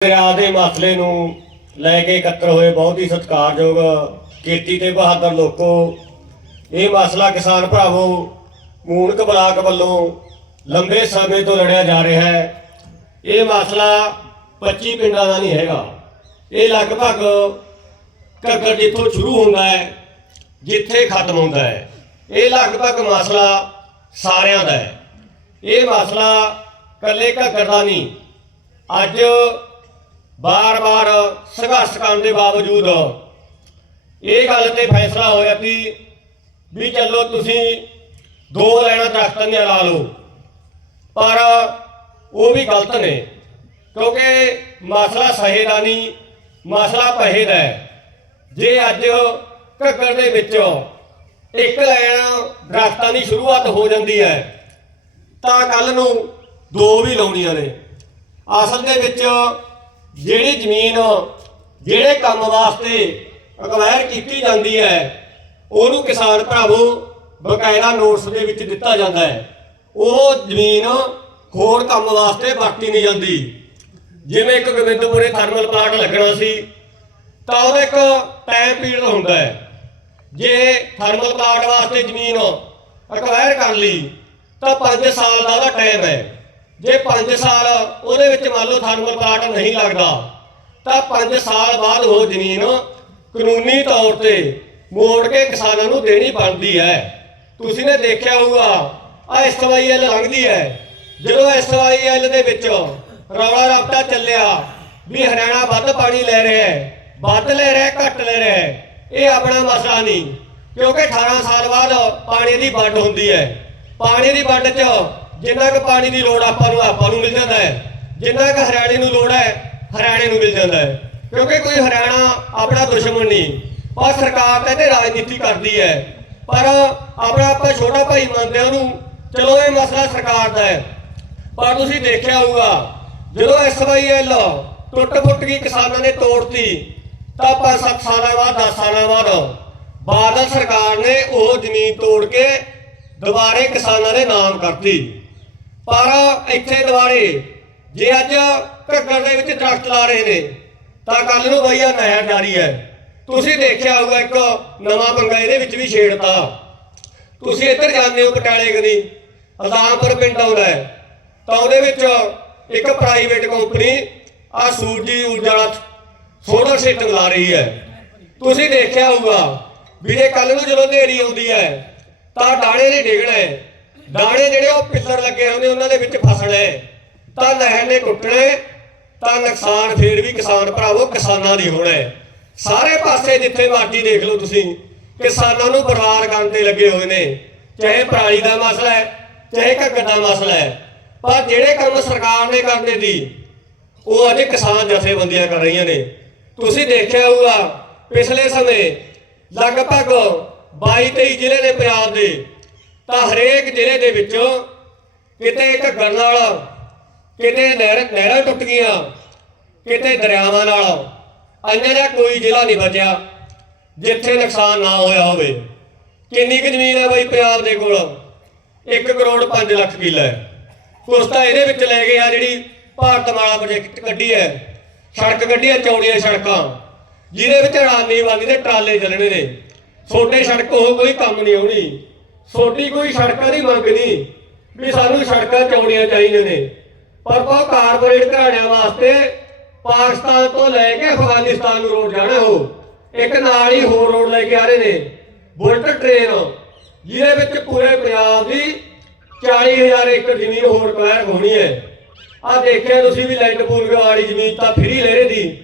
ਦਰਿਆ ਦੇ ਮਸਲੇ ਨੂੰ ਲੈ ਕੇ ਇਕੱਤਰ ਹੋਏ ਬਹੁਤ ਹੀ ਸਤਿਕਾਰਯੋਗ ਕੀਤੀ ਤੇ ਬਹਾਦਰ ਲੋਕੋ। ਇਹ ਮਸਲਾ ਕਿਸਾਨ ਭਰਾਵੋ, ਮੂਨਕ ਬਲਾਕ ਵੱਲੋਂ ਲੰਬੇ ਸਮੇਂ ਤੋਂ ਲੜਿਆ ਜਾ ਰਿਹਾ ਹੈ। ਇਹ ਮਸਲਾ 25 ਪਿੰਡਾਂ ਦਾ ਨਹੀਂ ਹੈਗਾ। ਇਹ ਲਗਭਗ ਘੱਗਰ ਜਿੱਥੋਂ ਸ਼ੁਰੂ ਹੁੰਦਾ ਹੈ, ਜਿੱਥੇ ਖਤਮ ਹੁੰਦਾ ਹੈ। ਇਹ ਲਗਭਗ ਮਸਲਾ ਸਾਰਿਆਂ ਦਾ ਹੈ। ਇਹ ਮਸਲਾ ਕੱਲੇ ਘੱਗਰ ਦਾ ਨਹੀਂ। ਅੱਜ ਬਾਰ-ਬਾਰ ਸੰਘਰਸ਼ ਕਰਨ ਦੇ ਬਾਵਜੂਦ ਇਹ ਗੱਲ ਤੇ ਫੈਸਲਾ ਹੋਇਆ ਕਿ ਵੀ ਚੱਲੋ ਤੁਸੀਂ ਦੋ ਲੈਣਾ ਦਰਖਤਾਂ ਦੀਆਂ ਲਾ ਲਓ। ਪਰ ਉਹ ਵੀ ਗਲਤ ਨੇ, ਕਿਉਂਕਿ ਮਸਲਾ ਸਹੇ ਦਾ ਨਹੀਂ, ਮਸਲਾ ਪਹੇ ਦਾ ਜੇ ਅੱਜ ਘੱਗਰ ਦੇ ਵਿੱਚ ਇੱਕ ਲੈਣ ਦਰਖਤਾਂ ਦੀ ਸ਼ੁਰੂਆਤ ਹੋ ਜਾਂਦੀ ਹੈ, ਤਾਂ ਕੱਲ ਨੂੰ ਦੋ ਵੀ ਲਾਉਣੀਆਂ ਨੇ। ਅਸਲ ਦੇ ਵਿੱਚ ਜਿਹੜੀ ਜ਼ਮੀਨ, ਜਿਹੜੇ ਕੰਮ ਵਾਸਤੇ ਅਕਵਾਇਰ ਕੀਤੀ ਜਾਂਦੀ ਹੈ, ਉਹਨੂੰ ਕਿਸਾਨ ਭਰਾਵੋ ਬਕਾਇਦਾ ਨੋਟਿਸ ਦੇ ਵਿੱਚ ਦਿੱਤਾ ਜਾਂਦਾ ਹੈ। ਉਹ ਜ਼ਮੀਨ ਹੋਰ ਕੰਮ ਵਾਸਤੇ ਵਰਤੀ ਨਹੀਂ ਜਾਂਦੀ। ਜਿਵੇਂ ਇੱਕ ਗੋਬਿੰਦਪੁਰੇ ਥਰਮਲ ਪਲਾਂਟ ਲੱਗਣਾ ਸੀ, ਤਾਂ ਉਹਦਾ ਇੱਕ ਟਾਈਮ ਪੀਰੀਅਡ ਹੁੰਦਾ ਹੈ। ਜੇ ਥਰਮਲ ਪਲਾਂਟ ਵਾਸਤੇ ਜ਼ਮੀਨ ਅਕਵਾਇਰ ਕਰ ਲਈ, ਤਾਂ 5 ਸਾਲ ਦਾ ਉਹਦਾ ਟਾਈਮ ਹੈ। ਜੇ 5 ਸਾਲ ਉਹਦੇ ਵਿੱਚ ਮੰਨ ਲਓ ਥਰਮਲ ਪਲਾਂਟ ਨਹੀਂ ਲੱਗਦਾ ਤਾਂ 5 ਸਾਲ ਬਾਅਦ ਉਹ ਜ਼ਮੀਨ ਕਾਨੂੰਨੀ ਤੌਰ ਤੇ ਮੋੜ ਕੇ ਕਿਸਾਨਾਂ ਨੂੰ ਦੇਣੀ ਬਣਦੀ ਹੈ। ਤੁਸੀਂ ਨੇ ਦੇਖਿਆ ਹੋਊਗਾ ਆ ਐਸਵਾਈਐਲ ਲੰਘਦੀ ਹੈ। ਜਦੋਂ ਐਸਵਾਈਐਲ ਦੇ ਵਿੱਚ ਰੌਲਾ ਰਾਪਟਾ ਚੱਲਿਆ ਵੀ ਹਰਿਆਣਾ ਵੱਧ ਪਾਣੀ ਲੈ ਰਿਹਾ ਹੈ ਵੱਧ ਲੈ ਰਿਹਾ ਹੈ, ਘੱਟ ਲੈ ਰਿਹਾ ਹੈ ਇਹ ਆਪਣਾ ਮਸਲਾ ਨਹੀਂ। ਕਿਉਂਕਿ 18 ਸਾਲ ਬਾਅਦ ਪਾਣੀ ਦੀ ਵੰਡ ਹੁੰਦੀ ਹੈ। ਪਾਣੀ ਦੀ ਵੰਡ 'ਚ ਜਿੰਨਾ ਕੁ ਪਾਣੀ ਦੀ ਲੋੜ ਆਪਾਂ ਨੂੰ ਆਪਾਂ ਨੂੰ ਮਿਲ ਜਾਂਦਾ ਹੈ। ਜਿੰਨਾ ਕੁ ਹਰਿਆਣੇ ਨੂੰ ਲੋੜ ਹੈ, ਹਰਿਆਣੇ ਨੂੰ ਮਿਲ ਜਾਂਦਾ ਹੈ। ਕਿਉਂਕਿ ਕੋਈ ਹਰਿਆਣਾ ਆਪਣਾ ਦੁਸ਼ਮਣ ਨਹੀਂ। ਪਰ ਸਰਕਾਰ ਤਾਂ ਇਹਤੇ ਰਾਜਨੀਤੀ ਕਰਦੀ ਹੈ। ਪਰ ਆਪਣਾ ਆਪਾਂ ਛੋਟਾ ਭਾਈ ਮੰਨਦੇ ਹਾਂ ਉਹਨੂੰ, ਚਲੋ ਇਹ ਮਸਲਾ ਸਰਕਾਰ ਦਾ ਹੈ। ਪਰ ਤੁਸੀਂ ਦੇਖਿਆ ਹੋਊਗਾ, ਜਦੋਂ ਐਸਵਾਈਐਲ ਟੁੱਟ-ਫੁੱਟ ਗਈ, ਕਿਸਾਨਾਂ ਨੇ ਤੋੜਤੀ, ਤਾਂ ਪੰਜ ਸੱਤ ਸਾਲਾਂ ਬਾਅਦ 10 ਸਾਲਾਂ ਬਾਅਦ ਬਾਦਲ ਸਰਕਾਰ ਨੇ ਉਹ ਜ਼ਮੀਨ ਤੋੜ ਕੇ ਦੁਬਾਰੇ ਕਿਸਾਨਾਂ ਦੇ ਨਾਮ ਕਰਤੀ। ਪਰ ਇੱਥੇ ਦੁਬਾਰੇ ਜੇ ਅੱਜ ਘੱਗਰ ਦੇ ਵਿੱਚ ਦਰਖਤ ਲਾ ਰਹੇ ਨੇ, ਤਾਂ ਕੱਲ ਨੂੰ ਬਈਆ ਨਹਿਰ ਜਾਰੀ ਹੈ। ਤੁਸੀਂ ਦੇਖਿਆ ਹੋਊਗਾ ਇੱਕ ਨਵਾਂ ਪੰਗਾ ਇਹਦੇ ਵਿੱਚ ਵੀ ਛੇੜਤਾ। ਤੁਸੀਂ ਇੱਧਰ ਜਾਂਦੇ ਹੋ ਪਟਿਆਲੇ ਕਦੀ ਅਜ਼ਾਮਪੁਰ ਪਿੰਡ ਆਉਂਦਾ ਹੈ। ਤਾਂ ਉਹਦੇ ਵਿੱਚ ਇੱਕ ਪ੍ਰਾਈਵੇਟ ਕੰਪਨੀ ਆ ਸੂਰਜੀ ਊਰਜਾ ਵਾਲਾ ਸੋਲਰ ਸਿਸਟਮ ਲਾ ਰਹੀ ਹੈ। ਤੁਸੀਂ ਦੇਖਿਆ ਹੋਊਗਾ ਵੀ ਜੇ ਕੱਲ ਨੂੰ ਜਦੋਂ ਹਨੇਰੀ ਆਉਂਦੀ ਹੈ, ਤਾਂ ਡਾਣੇ ਨੇ ਡਿੱਗਣਾ। ਹੈ ਦਾਣੇ ਜਿਹੜੇ ਉਹ ਪਿੱਲਰ ਲੱਗੇ ਹੁੰਦੇ ਉਹਨਾਂ ਦੇ ਵਿੱਚ ਫਸਣਾ ਤਾਂ ਨਹਿਰ ਨੇ ਟੁੱਟਣਾ ਤਾਂ ਨੁਕਸਾਨ ਫੇਰ ਵੀ ਕਿਸਾਨ ਭਰਾਵੋ, ਕਿਸਾਨਾਂ ਦੀ ਹੋਣਾ ਸਾਰੇ ਪਾਸੇ ਜਿੱਥੇ ਮਰਜ਼ੀ ਦੇਖ ਲਓ ਤੁਸੀਂ, ਕਿਸਾਨਾਂ ਨੂੰ ਬਰਬਾਦ ਕਰਨ ਤੇ ਲੱਗੇ ਹੋਏ ਨੇ। ਚਾਹੇ ਪਰਾਲੀ ਦਾ ਮਸਲਾ ਹੈ, ਚਾਹੇ ਘੱਗਰ ਦਾ ਮਸਲਾ ਹੈ, ਪਰ ਜਿਹੜੇ ਕੰਮ ਸਰਕਾਰ ਨੇ ਕਰਨੇ ਦੀ ਉਹ ਅੱਜ ਕਿਸਾਨ ਜਥੇਬੰਦੀਆਂ ਕਰ ਰਹੀਆਂ ਨੇ। ਤੁਸੀਂ ਦੇਖਿਆ ਹੋਊਗਾ, ਪਿਛਲੇ ਸਮੇਂ ਲਗਭਗ 22 23 ਜ਼ਿਲ੍ਹੇ ਨੇ ਪੰਜਾਬ ਦੇ ਤਾਂ ਹਰੇਕ ਜ਼ਿਲ੍ਹੇ ਦੇ ਵਿੱਚੋਂ ਕਿਤੇ ਘੱਗਰ ਨਾਲ ਕਿਤੇ ਨਹਿਰ ਨਹਿਰਾਂ ਟੁੱਟ ਗਈਆਂ ਕਿਤੇ ਦਰਿਆਵਾਂ ਨਾਲ ਅੰਨੇ ਦਾ ਕੋਈ ਜ਼ਿਲ੍ਹਾ ਨਹੀਂ ਬਚਿਆ ਜਿੱਥੇ ਨੁਕਸਾਨ ਨਾ ਹੋਇਆ ਹੋਵੇ। ਕਿੰਨੀ ਕੁ ਜ਼ਮੀਨ ਹੈ ਬਈ ਪੰਜਾਬ ਦੇ ਕੋਲ? 1 ਕਰੋੜ 5 ਲੱਖ ਕਿੱਲਾ ਹੈ। ਕੁਛ ਤਾਂ ਇਹਦੇ ਵਿੱਚ ਲੈ ਗਏ ਆ ਜਿਹੜੀ ਭਾਰਤਮਾਲਾ ਪ੍ਰੋਜੈਕਟ ਕੱਢੀ ਹੈ। ਸੜਕ ਕੱਢੀ ਹੈ ਚੌੜੀਆਂ ਸੜਕਾਂ। ਜਿਹਦੇ ਵਿੱਚ ਰਾਨੀ ਵਾਲੀ ਦੇ ਟਰਾਲੇ ਚੱਲਣੇ ਨੇ। ਛੋਟੇ ਸੜਕ, ਉਹ ਕੋਈ ਕੰਮ ਨਹੀਂ ਆਉਣੀ। ਛੋਟੀ ਕੋਈ ਸੜਕਾਂ ਦੀ ਮੰਗ ਨਹੀਂ ਵੀ ਸਾਨੂੰ ਸੜਕਾਂ ਚੌੜੀਆਂ ਚਾਹੀਦੀਆਂ ਨੇ। ਪਰ ਉਹ ਕਾਰਪੋਰੇਟ ਘਰਾਣਿਆਂ ਵਾਸਤੇ ਪਾਕਿਸਤਾਨ ਤੋਂ ਲੈ ਕੇ ਅਫਗਾਨਿਸਤਾਨ ਨੂੰ ਰੋਡ ਜਾਣਾ ਹੋ। ਇੱਕ ਨਾਲ ਹੀ ਹੋਰ ਰੋਡ ਲੈ ਕੇ ਆ ਰਹੇ ਨੇ। ਬੁਲਟ ਟ੍ਰੇਨ, ਜਿਹਦੇ ਵਿੱਚ ਪੂਰੇ ਪੰਜਾਬ ਦੀ 40000 ਏਕੜ ਜ਼ਮੀਨ ਹੋਰ ਕਵੈਰ ਹੋਣੀ ਹੈ। ਆ ਦੇਖਿਆ ਤੁਸੀਂ ਵੀ ਲੈਂਡ ਪੂਲ ਵਾਲੀ ਜ਼ਮੀਨ ਤਾਂ ਫ੍ਰੀ ਲੈ ਰਹੇ ਦੀ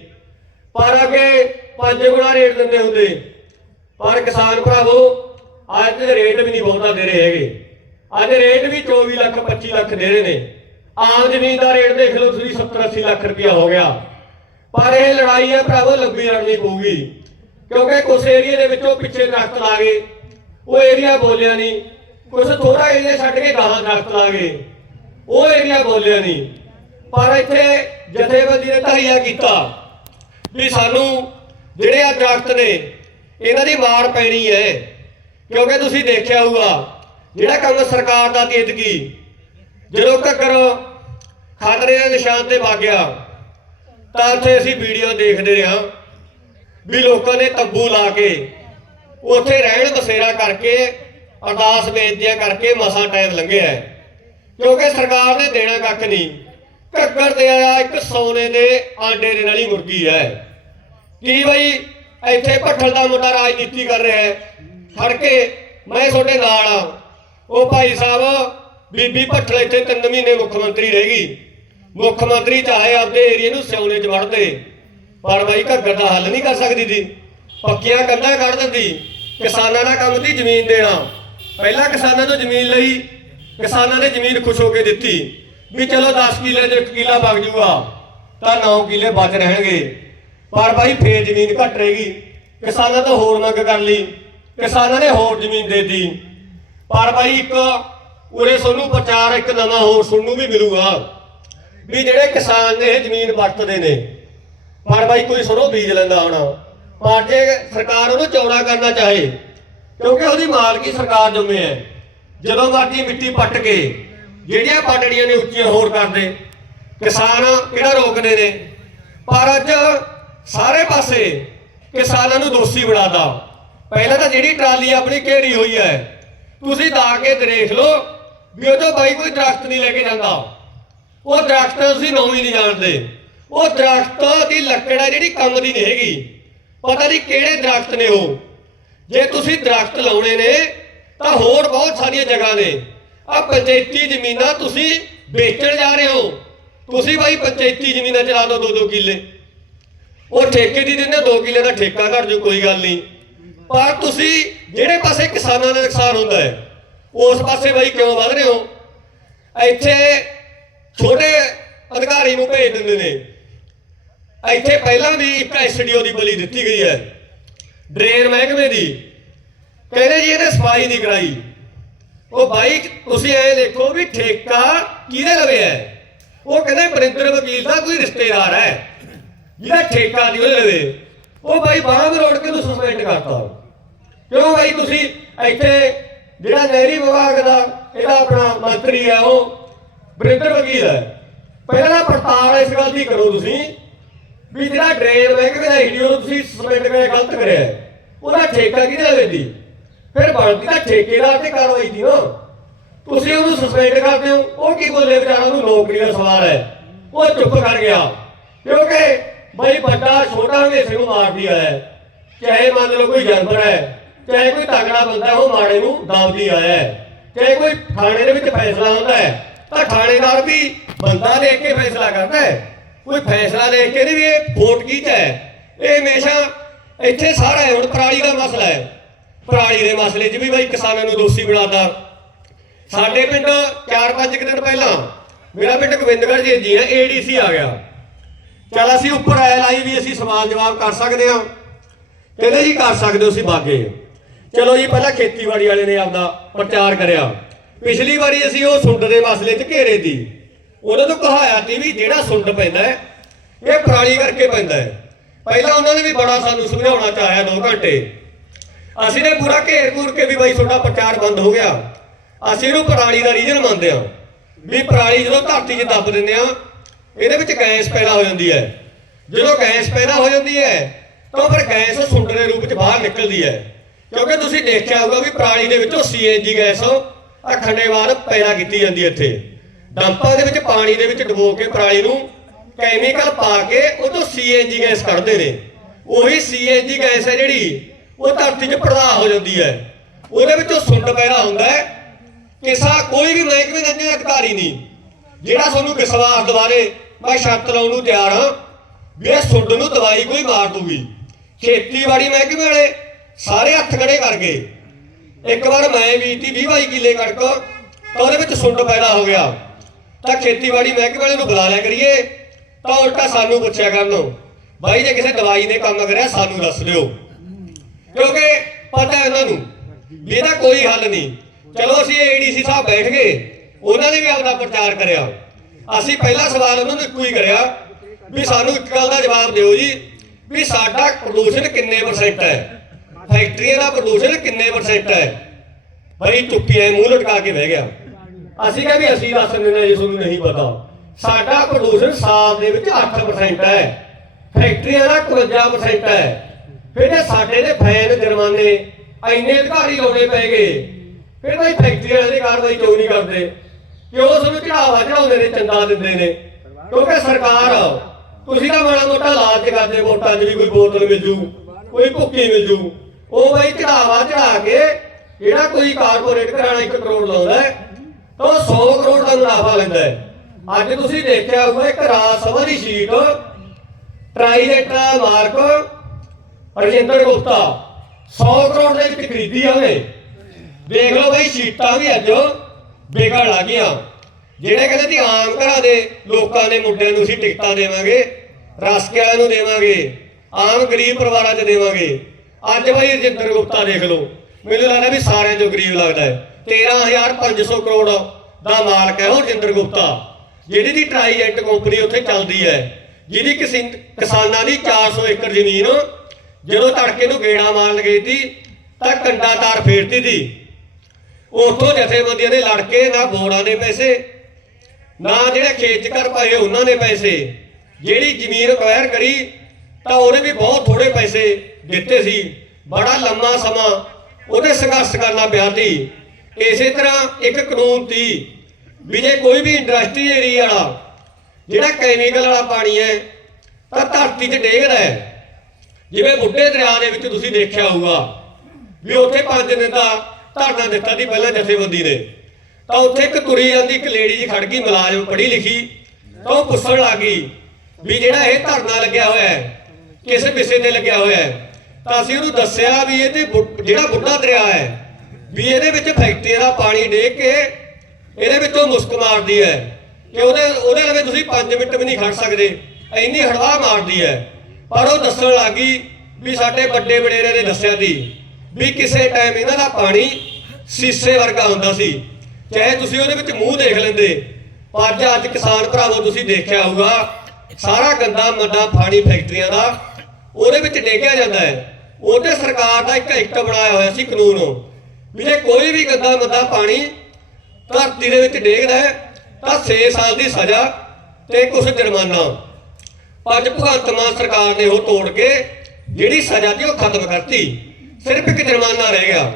ਪਰ ਅੱਗੇ ਪੰਜ ਗੁਣਾ ਰੇਟ ਦਿੰਦੇ ਹੁੰਦੇ। ਪਰ ਕਿਸਾਨ ਭਰਾਵੋ ਅੱਜ ਦੇ ਰੇਟ ਵੀ ਨਹੀਂ ਬਹੁਤਾ ਦੇ ਰਹੇ ਹੈਗੇ। ਅੱਜ ਰੇਟ ਵੀ 24 ਲੱਖ 25 ਲੱਖ ਦੇ ਰਹੇ ਨੇ। ਆਮ ਜ਼ਮੀਨ ਦਾ ਰੇਟ ਦੇਖ ਲਓ ਤੁਸੀਂ 70 80 ਲੱਖ ਰੁਪਇਆ ਹੋ ਗਿਆ। ਪਰ ਇਹ ਲੜਾਈ ਹੈ ਭਰਾਵੋ, ਲੰਬੀ ਲੜਨੀ ਪਊਗੀ। ਕਿਉਂਕਿ ਕੁਝ ਏਰੀਏ ਦੇ ਵਿੱਚੋਂ ਪਿੱਛੇ ਦਰਖਤ ਲਾ ਗਏ। ਉਹ ਏਰੀਆ ਬੋਲਿਆ ਨਹੀਂ। ਕੁਝ ਥੋੜਾ ਏਰੀਆ ਛੱਡ ਕੇ ਗਾਹਾਂ ਦਰਖਤ ਲਾ ਗਏ। ਉਹ ਏਰੀਆ ਬੋਲਿਆ ਨਹੀਂ। ਪਰ ਇੱਥੇ ਜਥੇਬੰਦੀ ਨੇ ਤਹੀਆ ਕੀਤਾ ਵੀ ਸਾਨੂੰ ਜਿਹੜੇ ਆ ਦਰਖਤ ਨੇ, ਇਹਨਾਂ ਦੀ ਮਾਰ ਪੈਣੀ ਹੈ। ਕਿਉਂਕਿ ਤੁਸੀਂ ਦੇਖਿਆ ਹੋਊਗਾ, ਜਿਹੜਾ ਕੰਮ ਸਰਕਾਰ ਦਾ ਤੇਦਗੀ ਜਦੋਂ ਘੱਗਰ ਖਤਰੇ ਦੇ ਨਿਸ਼ਾਨ ਤੇ ਵਗ ਗਿਆ ਤਾਂ ਉੱਥੇ ਅਸੀਂ ਵੀਡੀਓ ਦੇਖਦੇ ਰਿਹਾ ਵੀ ਲੋਕਾਂ ਨੇ ਤੰਬੂ ਲਾ ਕੇ ਉੱਥੇ ਰਹਿਣ ਬਸੇਰਾ ਕਰਕੇ, ਅਰਦਾਸ ਬੇਨਤੀਆਂ ਕਰਕੇ ਮਸਾਂ ਟਾਈਮ ਲੰਘਿਆ ਕਿਉਂਕਿ ਸਰਕਾਰ ਨੇ ਦੇਣਾ ਕੱਖ ਨਹੀਂ, ਘੱਗਰ ਤੇ ਆਇਆ ਇੱਕ ਸੋਨੇ ਦੇ ਆਂਡੇ ਦੇ ਨਾਲ ਹੀ ਮੁਰਗੀ ਹੈ। ਕੀ ਬਈ, ਇੱਥੇ ਭੱਠਲ ਦਾ ਮੁੰਡਾ ਰਾਜਨੀਤੀ ਕਰ ਰਿਹਾ ਹੈ ਫੜ ਕੇ ਮੈਂ ਤੁਹਾਡੇ ਨਾਲ ਆ। ਉਹ ਭਾਈ ਸਾਹਿਬ, ਬੀਬੀ ਭੱਠਲ ਇੱਥੇ ਤਿੰਨ ਮਹੀਨੇ ਮੁੱਖ ਮੰਤਰੀ ਰਹੇਗੀ ਮੁੱਖ ਮੰਤਰੀ ਚਾਹੇ ਆਪਦੇ ਏਰੀਏ ਨੂੰ ਸਿਉਣੇ 'ਚ ਵੜਦੇ ਪਰ ਬਾਈ ਘੱਗਰ ਦਾ ਹੱਲ ਨਹੀਂ ਕਰ ਸਕਦੀ ਸੀ ਪੱਕੀਆਂ ਕੰਧਾਂ ਕੱਢ ਦਿੰਦੀ। ਕਿਸਾਨਾਂ ਦਾ ਕੰਮ ਸੀ ਜ਼ਮੀਨ ਦੇਣਾ। ਪਹਿਲਾਂ ਕਿਸਾਨਾਂ ਤੋਂ ਜ਼ਮੀਨ ਲਈ। ਕਿਸਾਨਾਂ ਨੇ ਜ਼ਮੀਨ ਖੁਸ਼ ਹੋ ਕੇ ਦਿੱਤੀ। ਵੀ ਚਲੋ 10 ਕਿੱਲੇ ਦੇ ਕਿੱਲਾ ਵਗ ਜੂਗਾ। ਤਾਂ 9 ਕਿੱਲੇ ਬਚ ਰਹਿਣਗੇ। ਪਰ ਬਾਈ ਫੇਰ ਜ਼ਮੀਨ ਘਟ ਰਹੇਗੀ ਕਿਸਾਨਾਂ ਤੋਂ ਹੋਰ ਮੰਗ ਕਰ ਲਈ। ਕਿਸਾਨਾਂ ਨੇ ਹੋਰ ਜ਼ਮੀਨ ਦੇ ਦਿੱਤੀ। ਪਰ ਬਾਈ ਇੱਕ ਉਰੇ ਤੁਹਾਨੂੰ ਪ੍ਰਚਾਰ ਇੱਕ ਨਵਾਂ ਹੋਰ ਸੁਣਨ ਨੂੰ ਵੀ ਮਿਲੂਗਾ ਵੀ ਜਿਹੜੇ ਕਿਸਾਨ ਨੇ ਇਹ ਜ਼ਮੀਨ ਵਰਤਦੇ ਨੇ। ਪਰ ਬਾਈ ਕੋਈ ਸਰੋਂ ਬੀਜ ਲੈਂਦਾ ਹੋਣਾ। ਪਰ ਜੇ ਸਰਕਾਰ ਉਹਨੂੰ ਚੌੜਾ ਕਰਨਾ ਚਾਹੇ, ਕਿਉਂਕਿ ਉਹਦੀ ਮਾਲਕੀ ਸਰਕਾਰ ਜੁੰਮੇ ਹੈ। ਜਦੋਂ ਮਰਜ਼ੀ ਮਿੱਟੀ ਪੱਟ ਕੇ ਜਿਹੜੀਆਂ ਪਟੜੀਆਂ ਨੇ ਉੱਚੀਆਂ ਹੋਰ ਕਰਦੇ ਕਿਸਾਨ ਕਿਹੜਾ ਰੋਕਦੇ ਨੇ? ਪਰ ਅੱਜ ਸਾਰੇ ਪਾਸੇ ਕਿਸਾਨਾਂ ਨੂੰ ਦੋਸ਼ੀ ਬਣਾਦਾ ਪਹਿਲਾਂ ਤਾਂ ਜਿਹੜੀ ਟਰਾਲੀ ਆਪਣੀ ਘੇਰੀ ਹੋਈ ਹੈ, ਤੁਸੀਂ ਦਾ ਕੇ ਦੇਖ ਲਓ, ਵੀ ਉਹ ਤੋਂ ਬਾਈ ਕੋਈ ਦਰਖਤ ਨਹੀਂ ਲੈ ਕੇ ਜਾਂਦਾ। ਉਹ ਦਰਖਤ ਤੁਸੀਂ ਨੌਵੀਂ ਨਹੀਂ ਜਾਣਦੇ। ਉਹ ਦਰਖਤ ਦੀ ਲੱਕੜ ਹੈ ਜਿਹੜੀ ਕੰਮ ਦੀ ਨਹੀਂ ਹੈਗੀ। ਪਤਾ ਨਹੀਂ ਕਿਹੜੇ ਦਰਖਤ ਨੇ ਉਹ। ਜੇ ਤੁਸੀਂ ਦਰਖਤ ਲਾਉਣੇ ਨੇ, ਤਾਂ ਹੋਰ ਬਹੁਤ ਸਾਰੀਆਂ ਜਗ੍ਹਾ ਨੇ। ਆ ਪੰਚਾਇਤੀ ਜ਼ਮੀਨਾਂ ਤੁਸੀਂ ਵੇਚਣ ਜਾ ਰਹੇ ਹੋ। ਤੁਸੀਂ ਬਾਈ ਪੰਚਾਇਤੀ ਜ਼ਮੀਨਾਂ ਚਲਾ ਦਿਓ ਦੋ ਦੋ ਕਿੱਲੇ। ਉਹ ਠੇਕੇ ਦੀ ਦਿੰਦੇ 2 ਕਿੱਲੇ ਦਾ ਠੇਕਾ ਘੱਟ ਜੋ ਕੋਈ ਗੱਲ ਨਹੀਂ। ਪਰ ਤੁਸੀਂ ਜਿਹੜੇ ਪਾਸੇ ਕਿਸਾਨਾਂ ਦਾ ਨੁਕਸਾਨ ਹੁੰਦਾ ਹੈ, ਉਸ ਪਾਸੇ ਬਾਈ ਕਿਉਂ ਵਧ ਰਹੇ ਹੋ? ਇੱਥੇ ਛੋਟੇ ਅਧਿਕਾਰੀ ਨੂੰ ਭੇਜ ਦਿੰਦੇ ਨੇ। ਇੱਥੇ ਪਹਿਲਾਂ ਵੀ ਇੱਕ ਐਸਡੀਓ ਦੀ ਬਲੀ ਦਿੱਤੀ ਗਈ ਹੈ, ਡਰੇਨ ਮਹਿਕਮੇ ਦੀ। ਕਹਿੰਦੇ ਜੀ ਇਹਨੇ ਸਫ਼ਾਈ ਨਹੀਂ ਕਰਾਈ। ਉਹ ਬਾਈ, ਤੁਸੀਂ ਐ ਦੇਖੋ ਵੀ ਠੇਕਾ ਕਿਹਦੇ ਲਵੇ ਹੈ? ਉਹ ਕਹਿੰਦੇ ਬਰਿੰਦਰ ਵਕੀਲ ਦਾ ਕੋਈ ਰਿਸ਼ਤੇਦਾਰ ਹੈ, ਜਿਹੜਾ ਠੇਕਾ ਨਹੀਂ ਉਹਦੇ ਲਵੇ। ਉਹ ਬਾਈ ਬਾਹਰ ਰੋਡ ਕੇ ਨੂੰ ਸਸਪੈਂਡ ਕਰਤਾ। ਕਿਉਂ ਬਾਈ ਤੁਸੀਂ ਇੱਥੇ ਜਿਹੜਾ ਨਹਿਰੀ ਵਿਭਾਗ ਦਾ ਇਹਦਾ ਆਪਣਾ ਮੰਤਰੀ ਹੈ ਉਹ ਬਰਿੰਦਰ ਵਕੀਲ ਹੈ। ਪਹਿਲਾਂ ਪੜਤਾਲ ਇਸ ਗੱਲ ਦੀ ਕਰੋ ਤੁਸੀਂ ਵੀ ਜਿਹੜਾ ਡਰੇਨ ਮਹਿਕਮੇ ਦਾ ਵੀਡੀਓ ਨੂੰ ਤੁਸੀਂ ਸਸਪੈਂਡ ਕਰਿਆ, ਗਲਤ ਕਰਿਆ। ਉਹਦਾ ਠੇਕਾ ਕਿਹਦੇ ਲਵੇ ਫਿਰ ਬਣਦੀ ਤਾਂ ਠੇਕੇਦਾਰ ਤੇ ਕਾਰਵਾਈ ਦੀ ਨਾ। ਤੁਸੀਂ ਉਹਨੂੰ ਸਸਪੈਂਡ ਕਰਦੇ ਹੋ, ਉਹ ਕੀ ਬੋਲੇ ਵਿਚਾਰਾ, ਉਹਨੂੰ ਨੌਕਰੀ ਦਾ ਸਵਾਲ ਹੈ। ਉਹ ਚੁੱਪ ਕਰ ਗਿਆ। ਕਿਉਂਕਿ ਬਈ ਵੱਡਾ, ਛੋਟਾ ਹਮੇਸ਼ੇ ਨੂੰ ਮਾਰਦੀ ਆਇਆ ਚਾਹੇ ਮੰਨ ਲਓ ਕੋਈ ਜਾਨਵਰ ਹੈ ਚਾਹੇ ਕੋਈ ਤਗੜਾ ਬੰਦਾ ਉਹ ਮਾੜੇ ਨੂੰ ਦਾਵਦੀ ਆਇਆ ਹੈ, ਚਾਹੇ ਕੋਈ ਥਾਣੇ ਦੇ ਵਿੱਚ ਫੈਸਲਾ ਹੁੰਦਾ ਹੈ, ਤਾਂ ਥਾਣੇਦਾਰ ਵੀ ਬੰਦਾ ਦੇਖ ਕੇ ਫੈਸਲਾ ਕਰਦਾ ਹੈ। ਕੋਈ ਫੈਸਲਾ ਦੇਖ ਕੇ ਨਹੀਂ ਵੀ ਇਹ ਵੋਟ ਕੀ ਹੈ। ਇਹ ਹਮੇਸ਼ਾ ਇੱਥੇ ਸਾਰਾ ਹੁਣ ਪਰਾਲੀ ਦਾ ਮਸਲਾ ਹੈ। ਪਰਾਲੀ ਦੇ ਮਸਲੇ 'ਚ ਵੀ ਬਾਈ ਕਿਸਾਨਾਂ ਨੂੰ ਦੋਸ਼ੀ ਬਣਾਤਾ। ਸਾਡੇ ਪਿੰਡ 4-5 ਦਿਨ ਪਹਿਲਾਂ, ਮੇਰਾ ਪਿੰਡ ਗੋਬਿੰਦਗੜ੍ਹ ਜੀ ਜੀ ਹੈ ਏਡੀਸੀ ਆ ਗਿਆ। ਚਲ ਅਸੀਂ ਉੱਪਰ ਐ ਲਾਈ ਵੀ ਅਸੀਂ ਸਵਾਲ ਜਵਾਬ ਕਰ ਸਕਦੇ ਹਾਂ। ਕਹਿੰਦੇ ਜੀ ਕਰ ਸਕਦੇ ਹੋ, ਅਸੀਂ ਬਾਗੇ ਚਲੋ ਜੀ, ਪਹਿਲਾਂ ਖੇਤੀਬਾੜੀ ਵਾਲੇ ਨੇ ਆਪਦਾ ਪ੍ਰਚਾਰ ਕਰਿਆ। ਪਿਛਲੀ ਵਾਰੀ ਅਸੀਂ ਉਹ ਸੁੰਡ ਦੇ ਮਸਲੇ 'ਚ ਘੇਰੇ ਦੀ ਉਹਨਾਂ ਤੋਂ ਕਹਾਇਆ ਸੀ ਵੀ ਜਿਹੜਾ ਸੁੰਡ ਪੈਂਦਾ ਹੈ, ਇਹ ਪਰਾਲੀ ਕਰਕੇ ਪੈਂਦਾ ਹੈ। ਪਹਿਲਾਂ ਉਹਨਾਂ ਨੇ ਵੀ ਬੜਾ ਸਾਨੂੰ ਸਮਝਾਉਣਾ ਚਾਹਿਆ 2 ਘੰਟੇ। ਅਸੀਂ ਨੇ ਪੂਰਾ ਘੇਰ ਘੂਰ ਕੇ ਵੀ ਬਾਈ ਤੁਹਾਡਾ ਪ੍ਰਚਾਰ ਬੰਦ ਹੋ ਗਿਆ। ਅਸੀਂ ਇਹਨੂੰ ਪਰਾਲੀ ਦਾ ਰੀਜਨ ਮੰਨਦੇ ਹਾਂ। ਵੀ ਪਰਾਲੀ ਜਦੋਂ ਧਰਤੀ 'ਚ ਦੱਬ ਦਿੰਦੇ ਆ ਇਹਦੇ ਵਿੱਚ ਗੈਸ ਪੈਦਾ ਹੋ ਜਾਂਦੀ ਹੈ। ਜਦੋਂ ਗੈਸ ਪੈਦਾ ਹੋ ਜਾਂਦੀ ਹੈ, ਤਾਂ ਫਿਰ ਗੈਸ ਸੁੰਡ ਦੇ ਰੂਪ 'ਚ ਬਾਹਰ ਨਿਕਲਦੀ ਹੈ। ਕਿਉਂਕਿ ਤੁਸੀਂ ਦੇਖਿਆ ਹੋਊਗਾ ਵੀ ਪਰਾਲੀ ਦੇ ਵਿੱਚੋਂ ਸੀਐਨਜੀ ਗੈਸ ਅਖੰਡੇਵਾਰ ਪੈਦਾ ਕੀਤੀ ਜਾਂਦੀ ਹੈ ਇੱਥੇ। ਡੰਪਾਂ ਦੇ ਵਿੱਚ ਪਾਣੀ ਦੇ ਵਿੱਚ ਡੁਬੋ ਕੇ ਪਰਾਲੀ ਨੂੰ ਕੈਮੀਕਲ ਪਾ ਕੇ ਉਹ ਤੋਂ ਸੀਐਨਜੀ ਗੈਸ ਕੱਢਦੇ ਨੇ। ਉਹੀ ਸੀਐਨਜੀ ਗੈਸ ਹੈ ਜਿਹੜੀ ਉਹ ਧਰਤੀ 'ਚ ਪ੍ਰਵਾਹ ਹੋ ਜਾਂਦੀ ਹੈ। ਉਹਦੇ ਵਿੱਚੋਂ ਸੁੰਡ ਪੈਦਾ ਹੁੰਦਾ ਹੈ। ਕਿਸਾ ਕੋਈ ਵੀ ਮਹਿਕਮੇ ਦਾ ਨਹੀਂ ਅਧਿਕਾਰੀ ਨਹੀਂ। ਜਿਹੜਾ ਤੁਹਾਨੂੰ ਵਿਸ਼ਵਾਸ ਦਿਵਾਰੇ ਮੈਂ ਸ਼ਰਤ ਲਾਉਣ ਨੂੰ ਤਿਆਰ ਹਾਂ ਵੀ ਇਹ ਸੁੰਡ ਨੂੰ ਦਵਾਈ ਕੋਈ ਮਾਰ ਦੂਗੀ ਖੇਤੀਬਾੜੀ ਮਹਿਕਮੇ ਵਾਲੇ ਸਾਰੇ ਹੱਥ ਖੜੇ ਕਰ ਗਏ ਇੱਕ ਵਾਰ ਮੈਂ ਬੀਤੀ 20 22 ਕਿੱਲੇ ਕਣਕ, ਤਾਂ ਉਹਦੇ ਵਿੱਚ ਸੁੰਡ ਪੈਦਾ ਹੋ ਗਿਆ। ਤਾਂ ਖੇਤੀਬਾੜੀ ਮਹਿਕਮੇ ਵਾਲੇ ਨੂੰ ਬੁਲਾ ਲਿਆ ਕਰੀਏ, ਤਾਂ ਉਲਟਾ ਸਾਨੂੰ ਪੁੱਛਿਆ ਕਰਨ ਬਾਈ, ਜੇ ਕਿਸੇ ਦਵਾਈ ਨੇ ਕੰਮ ਕਰਿਆ, ਸਾਨੂੰ ਦੱਸ ਦਿਓ। ਕਿਉਂਕਿ ਪਤਾ ਇਹਨਾਂ ਨੂੰ ਵੀ ਇਹਦਾ ਕੋਈ ਹੱਲ ਨਹੀਂ। ਚਲੋ ਅਸੀਂ ਏਡੀਸੀ ਸਾਹਿਬ ਬੈਠ ਗਏ, ਉਹਨਾਂ ਨੇ ਵੀ ਆਪਣਾ ਪ੍ਰਚਾਰ ਕਰਿਆ। ਅਸੀਂ ਪਹਿਲਾ ਸਵਾਲ ਉਹਨਾਂ ਨੂੰ ਇੱਕੋ ਹੀ ਕਰਿਆ, ਵੀ ਸਾਨੂੰ ਇੱਕ ਗੱਲ ਦਾ ਜਵਾਬ ਦਿਓ ਜੀ, ਵੀ ਸਾਡਾ ਪ੍ਰਦੂਸ਼ਣ ਕਿੰਨੇ ਪਰਸੈਂਟ ਹੈ? ਫੈਕਟਰੀਆਂ ਦਾ ਪ੍ਰਦੂਸ਼ਣ ਕਿੰਨੇ ਪਰਸੈਂਟ ਹੈ? ਬਈ ਚੁੱਪੀ ਐ, ਮੂੰਹ ਲਟਕਾ ਕੇ ਬਹਿ ਗਿਆ। ਅਸੀਂ ਕਿਹਾ ਵੀ ਅਸੀਂ ਦੱਸ ਦਿੰਦੇ ਜੇ ਤੁਹਾਨੂੰ ਨਹੀਂ ਪਤਾ। ਸਾਡਾ ਪ੍ਰਦੂਸ਼ਣ ਸਾਲ ਦੇ ਵਿੱਚ 8% ਹੈ। ਫੈਕਟਰੀਆਂ ਦਾ 51% ਹੈ। ਫਿਰ ਜੇ ਸਾਡੇ ਦੇ ਫੈਨ ਜੁਰਮਾਨੇ ਇੰਨੇ ਅਧਿਕਾਰੀ ਲਾਉਣੇ ਪੈ ਗਏ, ਫਿਰ ਭਾਈ ਫੈਕਟਰੀਆਂ ਵਾਲੇ ਕਾਰਵਾਈ ਕਿਉਂ ਨਹੀਂ ਕਰਦੇ? ਕਿਉਂ ਤੁਹਾਨੂੰ ਚੜਾਵਾ ਚੜਾਉਂਦੇ ਨੇ ਚੰਦਾ ਦਿੰਦੇ ਨੇ? ਕਿਉਂਕਿ ਸਰਕਾਰ, ਤੁਸੀਂ ਤਾਂ ਮਾੜਾ ਮੋਟਾ ਲਾਲਚ ਕਰਦੇ, ਵੋਟਾਂ 'ਚ ਵੀ ਕੋਈ ਬੋਤਲ ਮਿਲ ਜੂ ਕੋਈ ਭੁੱਕੀ ਮਿਲ ਜੂ ਉਹ ਬਈ ਚੜਾਵਾ ਚੜਾ ਕੇ ਜਿਹੜਾ ਕੋਈ ਕਾਰਪੋਰੇਟ ਘਰਾਣਾ 1 ਕਰੋੜ ਲਾਉਂਦਾ ਹੈ, ਤਾਂ 100 ਕਰੋੜ ਦਾ ਮੁਨਾਫਾ ਲੈਂਦਾ ਹੈ। ਅੱਜ ਤੁਸੀਂ ਦੇਖਿਆ ਹੋਊਗਾ, ਇੱਕ ਰਾਜ ਸਭਾ ਦੀ ਸੀਟ ਟ੍ਰਾਈਲੇਟਰਾ ਮਾਰਕ, ਰਜਿੰਦਰ ਗੁਪਤਾ 100 ਕਰੋੜ ਦੇ ਵਿੱਚ ਖਰੀਦੀ ਆ ਉਹਨੇ। ਦੇਖ ਲਓ ਬਈ, ਸੀਟਾਂ ਵੀ ਅੱਜ ਬੇਕਾਰ ਆ ਗਈਆਂ। ਜਿਹੜੇ ਕਹਿੰਦੇ ਸੀ ਆਮ ਘਰਾਂ ਦੇ ਲੋਕਾਂ ਦੇ ਮੁੰਡਿਆਂ ਨੂੰ ਅਸੀਂ ਟਿਕਟਾਂ ਦੇਵਾਂਗੇ ਰਸਕੇ ਵਾਲਿਆਂ ਨੂੰ ਦੇਵਾਂਗੇ, ਆਮ ਗਰੀਬ ਪਰਿਵਾਰਾਂ 'ਚ ਦੇਵਾਂਗੇ। ਅੱਜ ਬਈ ਰਜਿੰਦਰ ਗੁਪਤਾ ਦੇਖ ਲਓ। ਮੈਨੂੰ ਲੱਗਦਾ ਵੀ ਸਾਰਿਆਂ ਚੋਂ ਗਰੀਬ ਲੱਗਦਾ ਹੈ। 13500 ਕਰੋੜ ਦਾ ਮਾਲਕ ਹੈ ਉਹ ਰਜਿੰਦਰ ਗੁਪਤਾ। ਜਿਹੜੀ ਦੀ ਟ੍ਰਾਈਜੈਂਟ ਕੰਪਨੀ ਉੱਥੇ ਚੱਲਦੀ ਹੈ। ਜਿਹਦੀ ਕਿਸੀ- ਕਿਸਾਨਾਂ ਦੀ 400 ਏਕੜ ਜ਼ਮੀਨ ਜਦੋਂ ਧੜਕੇ ਨੂੰ ਗੇੜਾ ਮਾਰਨ ਗਈ ਸੀ, ਤਾਂ ਕੰਡਾ ਤਾਰ ਫੇਰਤੀ ਸੀ। ਉਥੋਂ ਜਥੇਬੰਦੀਆਂ ਨੇ ਲੜ ਕੇ ਨਾ ਬੋੜਾਂ ਦੇ ਪੈਸੇ, ਨਾ ਜਿਹੜੇ ਖੇਤ ਕਰ ਪਾਏ ਉਹਨਾਂ ਨੇ ਪੈਸੇ। ਜਿਹੜੀ ਜ਼ਮੀਨ ਅਕਵਾਇਰ ਕਰੀ ਤਾਂ ਉਹਨੇ ਵੀ ਬਹੁਤ ਥੋੜੇ ਪੈਸੇ ਦਿੱਤੇ ਸੀ। ਬੜਾ ਲੰਮਾ ਸਮਾਂ ਉਹਦੇ ਸੰਘਰਸ਼ ਕਰਨਾ ਪਿਆ ਸੀ। ਇਸੇ ਤਰ੍ਹਾਂ ਇੱਕ ਕਾਨੂੰਨ ਸੀ ਵੀ ਜੇ ਕੋਈ ਵੀ ਇੰਡਸਟਰੀ ਏਰੀਆ ਵਾਲਾ, ਜਿਹੜਾ ਕੈਮੀਕਲ ਵਾਲਾ ਪਾਣੀ ਹੈ, ਤਾਂ ਧਰਤੀ 'ਚ ਡੇਗਦਾ ਹੈ। ਜਿਵੇਂ ਬੁੱਢੇ ਦਰਿਆ ਦੇ ਵਿੱਚ ਤੁਸੀਂ ਦੇਖਿਆ ਹੋਊਗਾ ਵੀ ਉੱਥੇ ਪੰਜ ਦਿਨ ਦਾ ਧਰਨਾ ਦਿੱਤਾ ਸੀ ਪਹਿਲਾਂ ਜਥੇਬੰਦੀ ਨੇ। ਤਾਂ ਉੱਥੇ ਇੱਕ ਤੁਰੀ ਜਾਂਦੀ, ਇੱਕ ਲੇਡੀ ਜੀ ਖੜ ਗਈ, ਮੁਲਾਜ਼ਮ ਪੜ੍ਹੀ ਲਿਖੀ, ਤਾਂ ਉਹ ਪੁੱਛਣ ਲੱਗ ਗਈ ਵੀ ਜਿਹੜਾ ਇਹ ਧਰਨਾ ਲੱਗਿਆ ਹੋਇਆ ਹੈ ਕਿਸੇ ਵਿਸ਼ੇ ਤੇ ਲੱਗਿਆ ਹੋਇਆ ਹੈ। ਤਾਂ ਅਸੀਂ ਉਹਨੂੰ ਦੱਸਿਆ ਵੀ ਇਹ ਤੇ ਜਿਹੜਾ ਬੁੱਢਾ ਦਰਿਆ ਹੈ, ਵੀ ਇਹਦੇ ਵਿੱਚ ਫੈਕਟਰੀਆਂ ਦਾ ਪਾਣੀ ਡੇਕ ਕੇ ਇਹਦੇ ਵਿੱਚੋਂ ਮੁਸਕ ਮਾਰਦੀ ਹੈ। ਕਿ ਉਹਦੇ ਉਹਦੇ ਲਵੇ ਤੁਸੀਂ 5 ਮਿੰਟ ਵੀ ਨਹੀਂ ਖੜ ਸਕਦੇ। ਇੰਨੀ ਹੜਵਾ ਮਾਰਦੀ ਹੈ। ਪਰ ਉਹ ਦੱਸਣ ਲੱਗੀ ਵੀ ਸਾਡੇ ਵੱਡੇ ਵਡੇਰੇ ਨੇ ਦੱਸਿਆ ਸੀ ਵੀ ਕਿਸੇ ਟਾਈਮ ਇਹਨਾਂ ਦਾ ਪਾਣੀ ਸੀਸੇ ਵਰਗਾ ਹੁੰਦਾ ਸੀ। ਚਾਹੇ ਤੁਸੀਂ ਉਹਦੇ ਵਿੱਚ ਮੂੰਹ ਦੇਖ ਲੈਂਦੇ, ਪਰ ਅੱਜ ਅੱਜ ਕਿਸਾਨ ਭਰਾਵੋ ਤੁਸੀਂ ਦੇਖਿਆ ਹੋਊਗਾ, ਸਾਰਾ ਗੰਦਾ ਮੰਦਾ ਪਾਣੀ ਫੈਕਟਰੀਆਂ ਦਾ ਉਹਦੇ ਵਿੱਚ ਡੇਗਿਆ ਜਾਂਦਾ ਹੈ। ਉਹਦੇ ਸਰਕਾਰ ਦਾ ਇੱਕ ਐਕਟ ਬਣਾਇਆ ਹੋਇਆ ਸੀ ਕਾਨੂੰਨ। ਵੀ ਜੇ ਕੋਈ ਵੀ ਗੰਦਾ ਮੰਦਾ ਪਾਣੀ ਧਰਤੀ ਦੇ ਵਿੱਚ ਡੇਗਦਾ ਹੈ, ਤਾਂ 6 ਸਾਲ ਦੀ ਸਜ਼ਾ ਤੇ ਕੁਝ ਜੁਰਮਾਨਾ। ਅੱਜ ਭਗਵੰਤ ਮਾਨ ਸਰਕਾਰ ਨੇ ਉਹ ਤੋੜ ਕੇ ਜਿਹੜੀ ਸਜ਼ਾ ਦੀ ਉਹ ਖਤਮ ਕਰਤੀ। ਸਿਰਫ ਇੱਕ ਜੁਰਮਾਨਾ ਰਹਿ ਗਿਆ।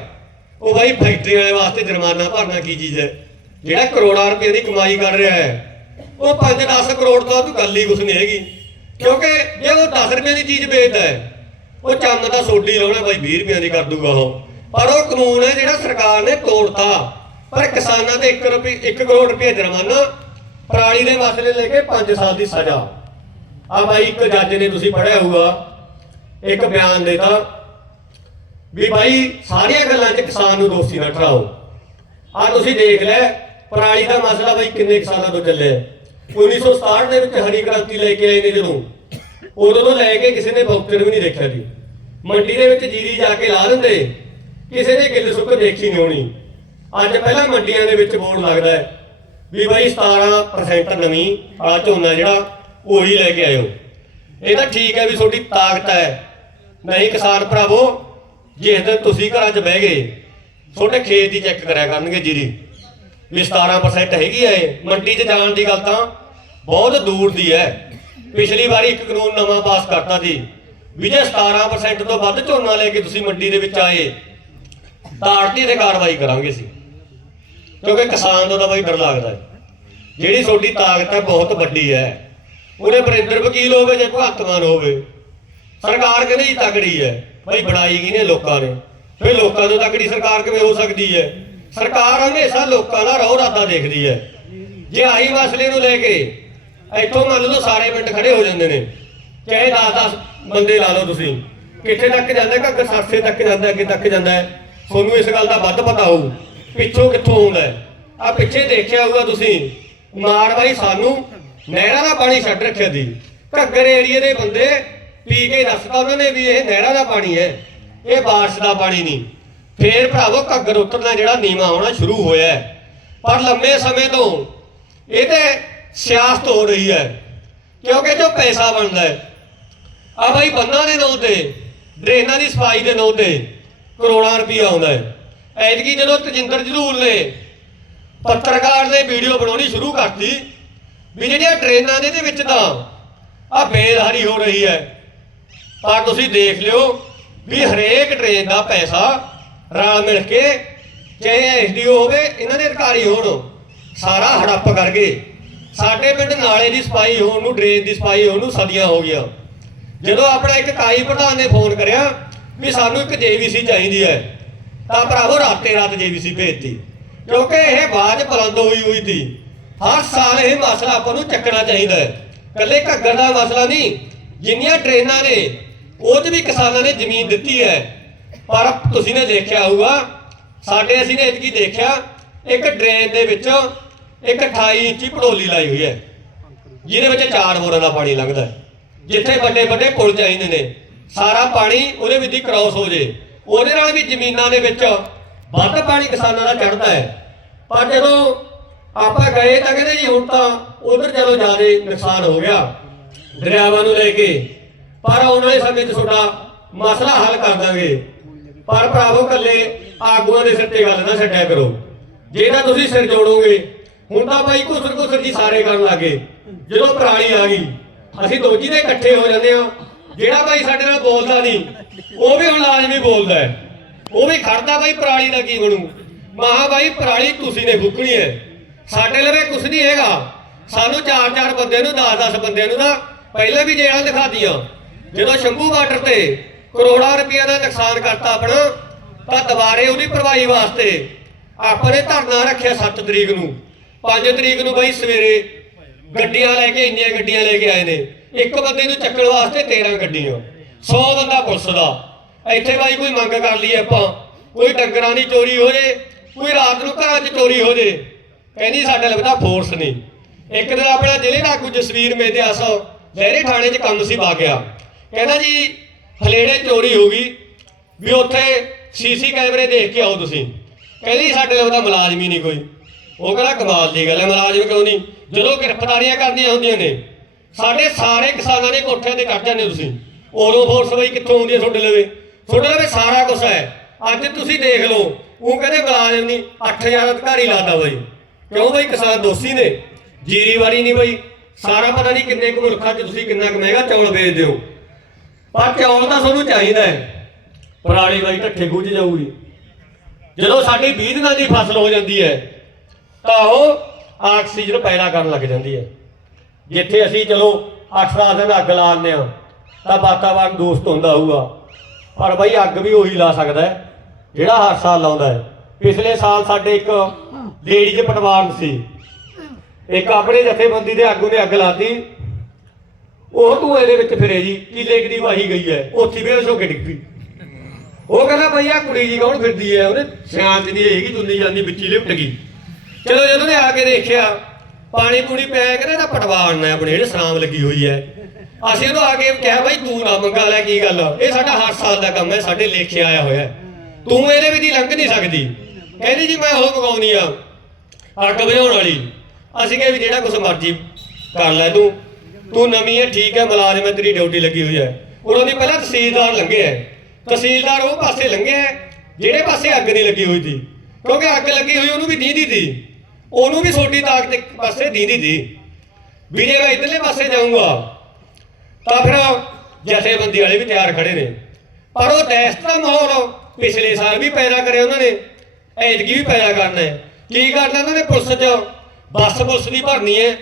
ਉਹ ਬਾਈ ਫੈਕਟਰੀ ਵਾਲੇ ਵਾਸਤੇ ਜੁਰਮਾਨਾ ਭਰਨਾ ਕੀ ਚੀਜ਼ ਹੈ? ਜਿਹੜਾ ਕਰੋੜਾਂ ਰੁਪਏ ਦੀ ਕਮਾਈ ਕਰ ਰਿਹਾ ਹੈ। ਉਹ 5-10 ਕਰੋੜ ਤੋਂ ਤੂੰ ਗੱਲ ਹੀ ਕੁਛ ਨਹੀਂ ਹੈਗੀ। ਕਿਉਂਕਿ ਜੇ ਉਹ 10 ਰੁਪਏ ਦੀ ਚੀਜ਼ ਵੇਚਦਾ ਹੈ, ਉਹ ਚੰਨ ਦਾ ਸੋਡੀ ਲਾਉਣਾ ਬਾਈ 20 ਰੁਪਏ ਦੀ ਕਰ ਦੂਗਾ ਉਹ। ਪਰ ਉਹ ਕਾਨੂੰਨ ਹੈ ਜਿਹੜਾ ਸਰਕਾਰ ਨੇ ਤੋੜਤਾ। ਪਰ ਕਿਸਾਨਾਂ ਤੇ 1 ਰੁਪਏ 1 ਕਰੋੜ ਰੁਪਏ ਜੁਰਮਾਨਾ ਪਰਾਲੀ ਦੇ ਮਸਲੇ ਲੈ ਕੇ 5 ਸਾਲ ਦੀ ਸਜ਼ਾ। ਆ ਬਾਈ, ਇੱਕ ਜੱਜ ਨੇ ਤੁਸੀਂ ਪੜਿਆ ਹੋਊਗਾ, ਇੱਕ ਬਿਆਨ ਦੇਤਾ ਵੀ ਬਾਈ, ਸਾਰੀਆਂ ਗੱਲਾਂ 'ਚ ਕਿਸਾਨ ਨੂੰ ਦੋਸ਼ੀ ਨਾ ਠਹਿਰਾਓ। ਆ ਤੁਸੀਂ ਦੇਖ ਲੈ, ਪਰਾਲੀ ਦਾ ਮਸਲਾ ਬਾਈ ਕਿੰਨੇ ਕੁ ਸਾਲਾਂ ਤੋਂ ਚੱਲਿਆ। 1967 ਦੇ ਵਿੱਚ ਹਰੀ ਕ੍ਰਾਂਤੀ ਲੈ ਕੇ ਆਏ ਨੇ ਜਦੋਂ। ਉਦੋਂ ਤੋਂ ਲੈ ਕੇ ਕਿਸੇ ਨੇ ਬੌਕਰ ਵੀ ਨਹੀਂ ਦੇਖਿਆ ਜੀ। ਮੰਡੀ ਦੇ ਵਿੱਚ ਜੀਰੀ ਜਾ ਕੇ ਲਾ ਦਿੰਦੇ। ਕਿਸੇ ਨੇ ਗਿੱਲ ਸੁੱਕ ਦੇਖੀ ਨਹੀਂ ਹੋਣੀ। ਅੱਜ ਪਹਿਲਾਂ ਮੰਡੀਆਂ ਦੇ ਵਿੱਚ ਬੋਰਡ ਲੱਗਦਾ ਹੈ ਵੀ ਬਾਈ 17% ਨਵੀਂ ਆ ਝੋਨਾ ਜਿਹੜਾ, ਉਹੀ ਲੈ ਕੇ ਆਇਓ। ਇਹ ਤਾਂ ਠੀਕ ਹੈ ਵੀ ਤੁਹਾਡੀ ਤਾਕਤ ਹੈ। ਨਹੀਂ ਕਿਸਾਨ ਭਰਾਵੋ, ਜਿਸ ਦਿਨ ਤੁਸੀਂ ਘਰਾਂ 'ਚ ਬਹਿ ਗਏ, ਤੁਹਾਡੇ ਖੇਤ ਦੀ ਚੈੱਕ ਕਰਿਆ ਕਰਨਗੇ ਜੀਰੀ। ਵੀ 17% ਹੈਗੀ ਹੈ ਮੰਡੀ 'ਚ ਜਾਣ ਦੀ ਗੱਲ ਤਾਂ ਬਹੁਤ ਦੂਰ ਦੀ ਹੈ ਪਿਛਲੀ ਵਾਰੀ ਇੱਕ ਕਾਨੂੰਨ ਨਵਾਂ ਪਾਸ ਕਰਤਾ ਸੀ ਵੀ ਜੇ 17% ਤੋਂ ਵੱਧ ਝੋਨਾ ਲੈ ਕੇ ਤੁਸੀਂ ਮੰਡੀ ਦੇ ਵਿੱਚ ਆਏ, ਤਾਂ ਆੜਤੀ ਤੇ ਕਾਰਵਾਈ ਕਰਾਂਗੇ ਸੀ ਕਿਉਂਕਿ ਕਿਸਾਨ ਤੋਂ ਤਾਂ ਬਾਈ ਡਰ ਲੱਗਦਾ ਹੈ ਜਿਹੜੀ ਤੁਹਾਡੀ ਤਾਕਤ ਹੈ ਬਹੁਤ ਵੱਡੀ ਹੈ ਉਹਦੇ ਵਰਿੰਦਰ ਵਕੀਲ ਹੋਵੇ ਜਾਂ ਭਗਵੰਤ ਮਾਨ ਹੋਵੇ, ਸਰਕਾਰ ਕਹਿੰਦੇ ਜੀ ਤਕੜੀ ਹੈ ਬਈ ਬਣਾਈ ਗਈ ਨੇ ਲੋਕਾਂ ਨੇ? ਫਿਰ ਲੋਕਾਂ ਤੋਂ ਤਕੜੀ ਸਰਕਾਰ ਕਿਵੇਂ ਹੋ ਸਕਦੀ ਹੈ ਸਰਕਾਰ ਹਮੇਸ਼ਾ ਲੋਕਾਂ ਦਾ ਰੋਹ ਰਾਤਾ ਦੇਖਦੀ ਹੈ। ਜੇ ਆਹੀ ਮਸਲੇ ਨੂੰ ਲੈ ਕੇ ਇੱਥੋਂ ਮੰਨ ਲਓ ਸਾਰੇ ਪਿੰਡ ਖੜੇ ਹੋ ਜਾਂਦੇ ਨੇ, ਚਾਹੇ 10-10 ਬੰਦੇ ਲਾ ਲਓ ਤੁਸੀਂ, ਕਿੱਥੇ ਤੱਕ ਜਾਂਦਾ, ਘੱਗਰ ਸਰਸੇ ਤੱਕ ਜਾਂਦਾ, ਅੱਗੇ ਤੱਕ ਜਾਂਦਾ ਹੈ, ਤੁਹਾਨੂੰ ਇਸ ਗੱਲ ਦਾ ਵੱਧ ਪਤਾ ਹੋਊ, ਪਿੱਛੋਂ ਕਿੱਥੋਂ ਆਉਂਦਾ ਹੈ। ਆ ਪਿੱਛੇ ਦੇਖਿਆ ਹੋਊਗਾ ਤੁਸੀਂ ਮਾਰ ਬਾਈ ਸਾਨੂੰ ਨਹਿਰਾਂ ਦਾ ਪਾਣੀ ਛੱਡ ਰੱਖਿਆ ਦੀ ਘੱਗਰ ਏਰੀਏ ਦੇ ਬੰਦੇ ਪੀ ਕੇ ਦੱਸਦਾ ਉਹਨਾਂ ਨੇ ਵੀ ਇਹ ਨਹਿਰਾਂ ਦਾ ਪਾਣੀ ਹੈ, ਇਹ ਬਾਰਿਸ਼ ਦਾ ਪਾਣੀ ਨਹੀਂ। ਫੇਰ ਭਰਾਵੋ ਘੱਗਰ ਉਤਰਨਾ ਜਿਹੜਾ ਨੀਵਾ ਆਉਣਾ ਸ਼ੁਰੂ ਹੋਇਆ ਪਰ ਲੰਮੇ ਸਮੇਂ ਤੋਂ ਇਹ ਤੇ ਸਿਆਸਤ ਹੋ ਰਹੀ ਹੈ, ਕਿਉਂਕਿ ਜੋ ਪੈਸਾ ਬਣਦਾ ਹੈ, ਆ ਬਾਈ ਬੰਨਾਂ ਦੇ ਨਾਂ ਤੇ, ਡਰੇਨਾਂ ਦੀ ਸਫ਼ਾਈ ਦੇ ਨਾਂ ਤੇ ਕਰੋੜਾਂ ਰੁਪਈਆ ਆਉਂਦਾ ਹੈ। ਐਤਕੀ ਜਦੋਂ ਤਜਿੰਦਰ ਜਰੂਰ ਨੇ ਪੱਤਰਕਾਰ ਦੇ ਵੀਡੀਓ ਬਣਾਉਣੀ ਸ਼ੁਰੂ ਕਰਤੀ, ਵੀ ਜਿਹੜੀਆਂ ਟ੍ਰੇਨਾਂ ਦੇ ਦੇ ਵਿੱਚ ਤਾਂ ਆ ਬੇਦਹਾਰੀ ਹੋ ਰਹੀ ਹੈ। ਪਰ ਤੁਸੀਂ ਦੇਖ ਲਿਓ ਵੀ ਹਰੇਕ ਟ੍ਰੇਨ ਦਾ ਪੈਸਾ ਰਲ ਮਿਲ ਕੇ ਚਾਹੇ ਐਸਡੀਓ ਹੋਵੇ, ਇਹਨਾਂ ਦੇ ਅਧਿਕਾਰੀ ਹੋਣ, ਸਾਰਾ ਹੜੱਪ ਕਰ ਗਏ। ਸਾਡੇ ਪਿੰਡ ਨਾਲੇ ਦੀ ਸਫ਼ਾਈ ਹੋਣ ਨੂੰ, ਡਰੇਨ ਦੀ ਸਫ਼ਾਈ ਹੋਣ ਨੂੰ ਸਦੀਆਂ ਹੋ ਗਿਆ ਜਦੋਂ ਆਪਣਾ ਇੱਕ ਕਾਈ ਪ੍ਰਧਾਨ ਨੇ ਫੋਨ ਕਰਿਆ ਵੀ ਸਾਨੂੰ ਇੱਕ ਜੀਵੀਸੀ ਚਾਹੀਦੀ ਹੈ, ਤਾਂ ਭਰਾਵੋ ਰਾਤੇ ਰਾਤ ਜੀਵੀਸੀ ਭੇਜਤੀ। ਕਿਉਂਕਿ ਇਹ ਬਾਅਦ ਬੁਲੰਦ ਹੋਈ ਹੋਈ ਸੀ। ਹਰ ਸਾਲ ਇਹ ਮਸਲਾ ਆਪਾਂ ਨੂੰ ਚੱਕਣਾ ਚਾਹੀਦਾ ਹੈ। ਕੱਲੇ ਘੱਗਰ ਦਾ ਮਸਲਾ ਨਹੀਂ, ਜਿੰਨੀਆਂ ਟ੍ਰੇਨਾਂ ਨੇ, ਉਹ 'ਚ ਵੀ ਕਿਸਾਨਾਂ ਨੇ ਜ਼ਮੀਨ ਦਿੱਤੀ ਹੈ। ਪਰ ਤੁਸੀਂ ਨੇ ਦੇਖਿਆ ਹੋਊਗਾ, ਸਾਡੇ ਅਸੀਂ ਨੇ ਇਤਕੀ ਦੇਖਿਆ, ਇੱਕ ਡਰੇਨ ਦੇ ਵਿੱਚ ਇੱਕ 28 ਇੰਚੀ ਪੜੋਲੀ ਲਾਈ ਹੋਈ ਹੈ, ਜਿਹਦੇ ਵਿੱਚ ਚਾਰ ਬੋਰਾਂ ਦਾ ਪਾਣੀ ਲੱਗਦਾ ਜਿੱਥੇ ਵੱਡੇ ਵੱਡੇ ਪੁਲ ਚਾਹੀਦੇ ਨੇ, ਸਾਰਾ ਪਾਣੀ ਉਹਦੇ ਵਿੱਚ ਹੀ ਕ੍ਰਾਸ ਹੋ ਜੇ। ਉਹਦੇ ਨਾਲ ਵੀ ਜ਼ਮੀਨਾਂ ਦੇ ਵਿੱਚ ਵੱਧ ਪਾਣੀ ਕਿਸਾਨਾਂ ਦਾ ਚੜਦਾ ਹੈ। ਪਰ ਜਦੋਂ ਆਪਾਂ ਗਏ ਤਾਂ ਕਹਿੰਦੇ ਜੀ, ਹੁਣ ਤਾਂ ਉਧਰ ਚਲੋ ਜ਼ਿਆਦਾ ਨੁਕਸਾਨ ਹੋ ਗਿਆ, ਦਰਿਆਵਾਂ ਨੂੰ ਲੈ ਕੇ। ਪਰ ਆਉਣ ਵਾਲੇ ਸਮੇਂ 'ਚ ਤੁਹਾਡਾ ਮਸਲਾ ਹੱਲ ਕਰ ਦਾਂਗੇ। ਪਰ ਭਰਾਵੋ ਕੱਲੇ ਆਗੂਆਂ ਦੇ ਸਿਰ ਗੱਲ ਨਾ ਛੱਡਿਆ ਕਰੋ। ਜੇ ਤਾਂ ਤੁਸੀਂ ਸਿਰ ਜੋੜੋਗੇ, ਹੁਣ ਤਾਂ ਬਾਈ ਘੁਸਰ ਘੁਸਰ ਜੀ ਸਾਰੇ ਕਰਨ ਲੱਗੇ। ਜਦੋਂ ਪਰਾਲੀ ਆ ਗਈ, ਅਸੀਂ ਦੋਜੀ ਦੇ ਇਕੱਠੇ ਹੋ ਜਾਂਦੇ ਆ ਜਿਹੜਾ ਬਾਈ ਸਾਡੇ ਨਾਲ ਬੋਲਦਾ ਨਹੀਂ, ਉਹ ਵੀ ਹੁਣ ਲਾਜ਼ਮੀ ਬੋਲਦਾ ਹੈ। ਉਹ ਵੀ ਖੜਦਾ ਬਾਈ ਪਰਾਲੀ ਦਾ ਕੀ ਬਣੂ? ਮਹਾ ਬਾਈ ਪਰਾਲੀ ਤੁਸੀਂ ਨੇ ਫੁੱਕਣੀ ਹੈ। ਸਾਡੇ ਲਵੇ ਕੁਛ ਨਹੀਂ ਹੈਗਾ। ਸਾਨੂੰ ਚਾਰ ਚਾਰ ਬੰਦੇ ਨੂੰ 10 10 ਬੰਦਿਆਂ ਨੂੰ ਨਾ ਪਹਿਲਾਂ ਵੀ ਜੇਲ੍ਹਾਂ ਦਿਖਾਤੀਆਂ ਜਦੋਂ ਸ਼ੰਭੂ ਬਾਰਡਰ ਤੇ ਕਰੋੜਾਂ ਰੁਪਈਆ ਦਾ ਨੁਕਸਾਨ ਕਰਤਾ ਆਪਣਾ, ਤਾਂ ਦੁਬਾਰੇ ਉਹਦੀ ਭਰਵਾਈ ਵਾਸਤੇ ਆਪਾਂ ਨੇ ਧਰਨਾ ਰੱਖਿਆ 7 ਤਰੀਕ ਨੂੰ। 5 ਤਰੀਕ ਨੂੰ ਬਾਈ ਸਵੇਰੇ ਗੱਡੀਆਂ ਲੈ ਕੇ ਇੰਨੀਆਂ ਗੱਡੀਆਂ ਲੈ ਕੇ ਆਏ ਨੇ। ਇੱਕ ਬੰਦੇ ਨੂੰ ਚੱਕਣ ਵਾਸਤੇ 13 ਗੱਡੀਆਂ। 100 ਬੰਦਾ ਪੁਲਿਸ ਦਾ। ਇੱਥੇ ਬਾਈ ਕੋਈ ਮੰਗ ਕਰ ਲਈ ਆਪਾਂ। ਕੋਈ ਡੰਗਰਾਂ ਦੀ ਚੋਰੀ ਹੋ ਜੇ, ਕੋਈ ਰਾਤ ਨੂੰ ਘਰਾਂ 'ਚ ਚੋਰੀ ਹੋ ਜੇ। ਕਹਿੰਦੀ ਸਾਡੇ ਲੱਗਦਾ ਫੋਰਸ ਨਹੀਂ। ਇੱਕ ਦਿਨ ਆਪਣਾ ਜ਼ਿਲ੍ਹੇ ਦਾ ਕੋਈ ਜਸਵੀਰ ਮੇਦਿਆਸ ਲਹਿਰੇ ਥਾਣੇ 'ਚ ਕੰਮ ਸੀ ਪਾ ਗਿਆ। ਕਹਿੰਦਾ ਜੀ ਫਲੇੜੇ ਚੋਰੀ ਹੋ ਗਈ। ਵੀ ਉੱਥੇ ਸੀਸੀ ਕੈਮਰੇ ਦੇਖ ਕੇ ਆਓ ਤੁਸੀਂ। ਕਹਿੰਦੀ ਸਾਡੇ ਉਹਦਾ ਮੁਲਾਜ਼ਮ ਹੀ ਨਹੀਂ ਕੋਈ। ਉਹ ਕਹਿੰਦਾ ਕਮਾਲ ਦੀ ਗੱਲ ਹੈ, ਮੁਲਾਜ਼ਮ ਕਿਉਂ ਨਹੀਂ? ਜਦੋਂ ਗ੍ਰਿਫਤਾਰੀਆਂ ਕਰਦੀਆਂ ਹੁੰਦੀਆਂ ਨੇ, ਸਾਡੇ ਸਾਰੇ ਕਿਸਾਨਾਂ ਦੇ ਕੋਠਿਆਂ ਤੇ ਕੱਢ ਜਾਂਦੇ ਤੁਸੀਂ। ਉਦੋਂ ਫੋਰਸ ਬਈ ਕਿੱਥੋਂ ਆਉਂਦੀ ਹੈ ਤੁਹਾਡੇ ਲਵੇ ਤੁਹਾਡੇ ਲਵੇ ਸਾਰਾ ਕੁਝ ਹੈ। ਅੱਜ ਤੁਸੀਂ ਦੇਖ ਲਓ, ਉਹ ਕਹਿੰਦੇ ਮੁਲਾਜ਼ਮ ਨਹੀਂ 8000 ਅਧਿਕਾਰੀ ਲਾਤਾ ਬਈ। ਕਿਉਂ ਬਈ? ਕਿਸਾਨ ਦੋਸ਼ੀ ਨੇ। ਜੀਰੀ ਵਾਰੀ ਨਹੀਂ ਬਈ। ਸਾਰਾ ਪਤਾ ਨਹੀਂ ਕਿੰਨੇ ਕੁ ਮੁਲਕਾਂ 'ਚ ਤੁਸੀਂ ਕਿੰਨਾ ਕੁ ਮਹਿੰਗਾ ਚੌਲ ਵੇਚਦੇ ਹੋ। ਪਰ ਚੌਲ ਤਾਂ ਸਾਨੂੰ ਚਾਹੀਦਾ ਹੈ। ਪਰਾਲੀ ਬਾਈ ਢੱਠੇ ਗੁੱਜ ਜਾਊਗੀ। ਜਦੋਂ ਸਾਡੀ 20 ਦਿਨਾਂ ਦੀ ਫਸਲ ਹੋ ਜਾਂਦੀ ਹੈ, ਤਾਂ ਉਹ ਆਕਸੀਜਨ ਪੈਦਾ ਕਰਨ ਲੱਗ ਜਾਂਦੀ ਹੈ। ਜਿੱਥੇ ਅਸੀਂ ਚਲੋ 8-10 ਦਿਨ ਅੱਗ ਲਾਉਂਦੇ ਆ ਤਾਂ ਵਾਤਾਵਰਨ ਦੋਸਤ ਹੁੰਦਾ ਹੋਊਗਾ। ਪਰ ਬਈ ਅੱਗ ਵੀ ਉਹੀ ਲਾ ਸਕਦਾ ਹੈ, ਜਿਹੜਾ ਹਰ ਸਾਲ ਲਾਉਂਦਾ ਹੈ। ਪਿਛਲੇ ਸਾਲ ਸਾਡੇ ਇੱਕ ਲੇਡੀ ਦੇ ਪਟਵਾਨ ਸੀ। ਇੱਕ ਆਪਣੇ ਜਥੇਬੰਦੀ ਦੇ ਆਗੂ ਨੇ ਅੱਗ ਲਾਤੀ। ਉਹ ਤੂੰ ਇਹਦੇ ਵਿੱਚ ਫਿਰੇ ਜੀ ਕਿਲੇ ਦੀ ਵਾਹੀ ਗਈ ਹੈ ਉੱਥੇ ਵੀ ਹੋ ਕੇ ਡਿੱਗ ਪਈ। ਉਹ ਕਹਿੰਦਾ ਭਈ ਆ ਕੁੜੀ ਜੀ ਕੌਣ ਫਿਰਦੀ ਹੈ ਉਹਨੇ ਸ਼ਾਂਤ ਨਹੀਂ ਹੈਗੀ ਦੁੰਨੀ ਜਾਂਦੀ, ਵਿੱਚ ਹੀ ਲਿਪਟ ਗਈ। ਚਲੋ ਜਦੋਂ ਨੇ ਆ ਕੇ ਦੇਖਿਆ, ਪਾਣੀ ਪੂਣੀ ਪੈ ਕੇ ਇਹਦਾ ਪਟਵਾਨ ਨੇ ਆਪਣੇ ਜਿਹੜੇ ਸਰਾਮ ਲੱਗੀ ਹੋਈ ਹੈ ਅਸੀਂ ਉਹਨੂੰ ਆ ਕੇ ਕਿਹਾ, ਭਾਈ, ਤੂੰ ਨਾ ਮੰਗਾ ਲੈ, ਕੀ ਗੱਲ ਇਹ ਸਾਡਾ ਹਰ ਸਾਲ ਦਾ ਕੰਮ ਹੈ ਸਾਡੇ ਲੇਖੇ ਆਇਆ ਹੋਇਆ ਤੂੰ ਇਹਦੇ ਵਿੱਚ ਦੀ ਲੰਘ ਨਹੀਂ ਸਕਦੀ। ਕਹਿੰਦੀ ਜੀ, ਮੈਂ ਉਹ ਮਗਾਉਣੀ ਆ, ਅੱਗ ਬੁਝਾਉਣ ਵਾਲੀ। ਅਸੀਂ ਕਿਹਾ ਵੀ ਜਿਹੜਾ ਕੁਛ ਮਰਜ਼ੀ ਕਰ ਲੈ ਤੂੰ। ਤੂੰ ਨਵੀਂ ਹੈ ਠੀਕ ਹੈ ਮੁਲਾਜ਼ਮ ਹੈ ਤੇਰੀ ਡਿਊਟੀ ਲੱਗੀ ਹੋਈ ਹੈ। ਉਹਨਾਂ ਦੀ ਪਹਿਲਾਂ ਤਹਿਸੀਲਦਾਰ ਲੰਘੇ ਹੈ। ਤਹਿਸੀਲਦਾਰ ਉਹ ਪਾਸੇ ਲੰਘੇ ਹੈ, ਜਿਹੜੇ ਪਾਸੇ ਅੱਗ ਨਹੀਂ ਲੱਗੀ ਹੋਈ ਸੀ। ਕਿਉਂਕਿ ਅੱਗ ਲੱਗੀ ਹੋਈ ਉਹਨੂੰ ਵੀ ਦੀਦੀ ਸੀ ਉਹਨੂੰ ਵੀ ਛੋਟੀ ਤਾਕਤ ਪਾਸੇ ਦੀਦੀ ਸੀ ਵੀ ਜੇ ਮੈਂ ਇਧਰਲੇ ਪਾਸੇ ਜਾਊਂਗਾ। ਤਾਂ ਫਿਰ ਜਥੇਬੰਦੀ ਵਾਲੇ ਵੀ ਤਿਆਰ ਖੜੇ ਨੇ। ਪਰ ਉਹ ਦਹਿਸ਼ਤ ਦਾ ਮਾਹੌਲ ਪਿਛਲੇ ਸਾਲ ਵੀ ਪੈਦਾ ਕਰਿਆ ਉਹਨਾਂ ਨੇ। ਐਤਕੀ ਵੀ ਪੈਦਾ ਕਰਨਾ ਹੈ। ਕੀ ਕਰਨਾ ਉਹਨਾਂ ਨੇ ਪੁਲਿਸ 'ਚ? ਬੱਸ ਪੁਲਿਸ ਦੀ ਭਰਨੀ ਹੈ।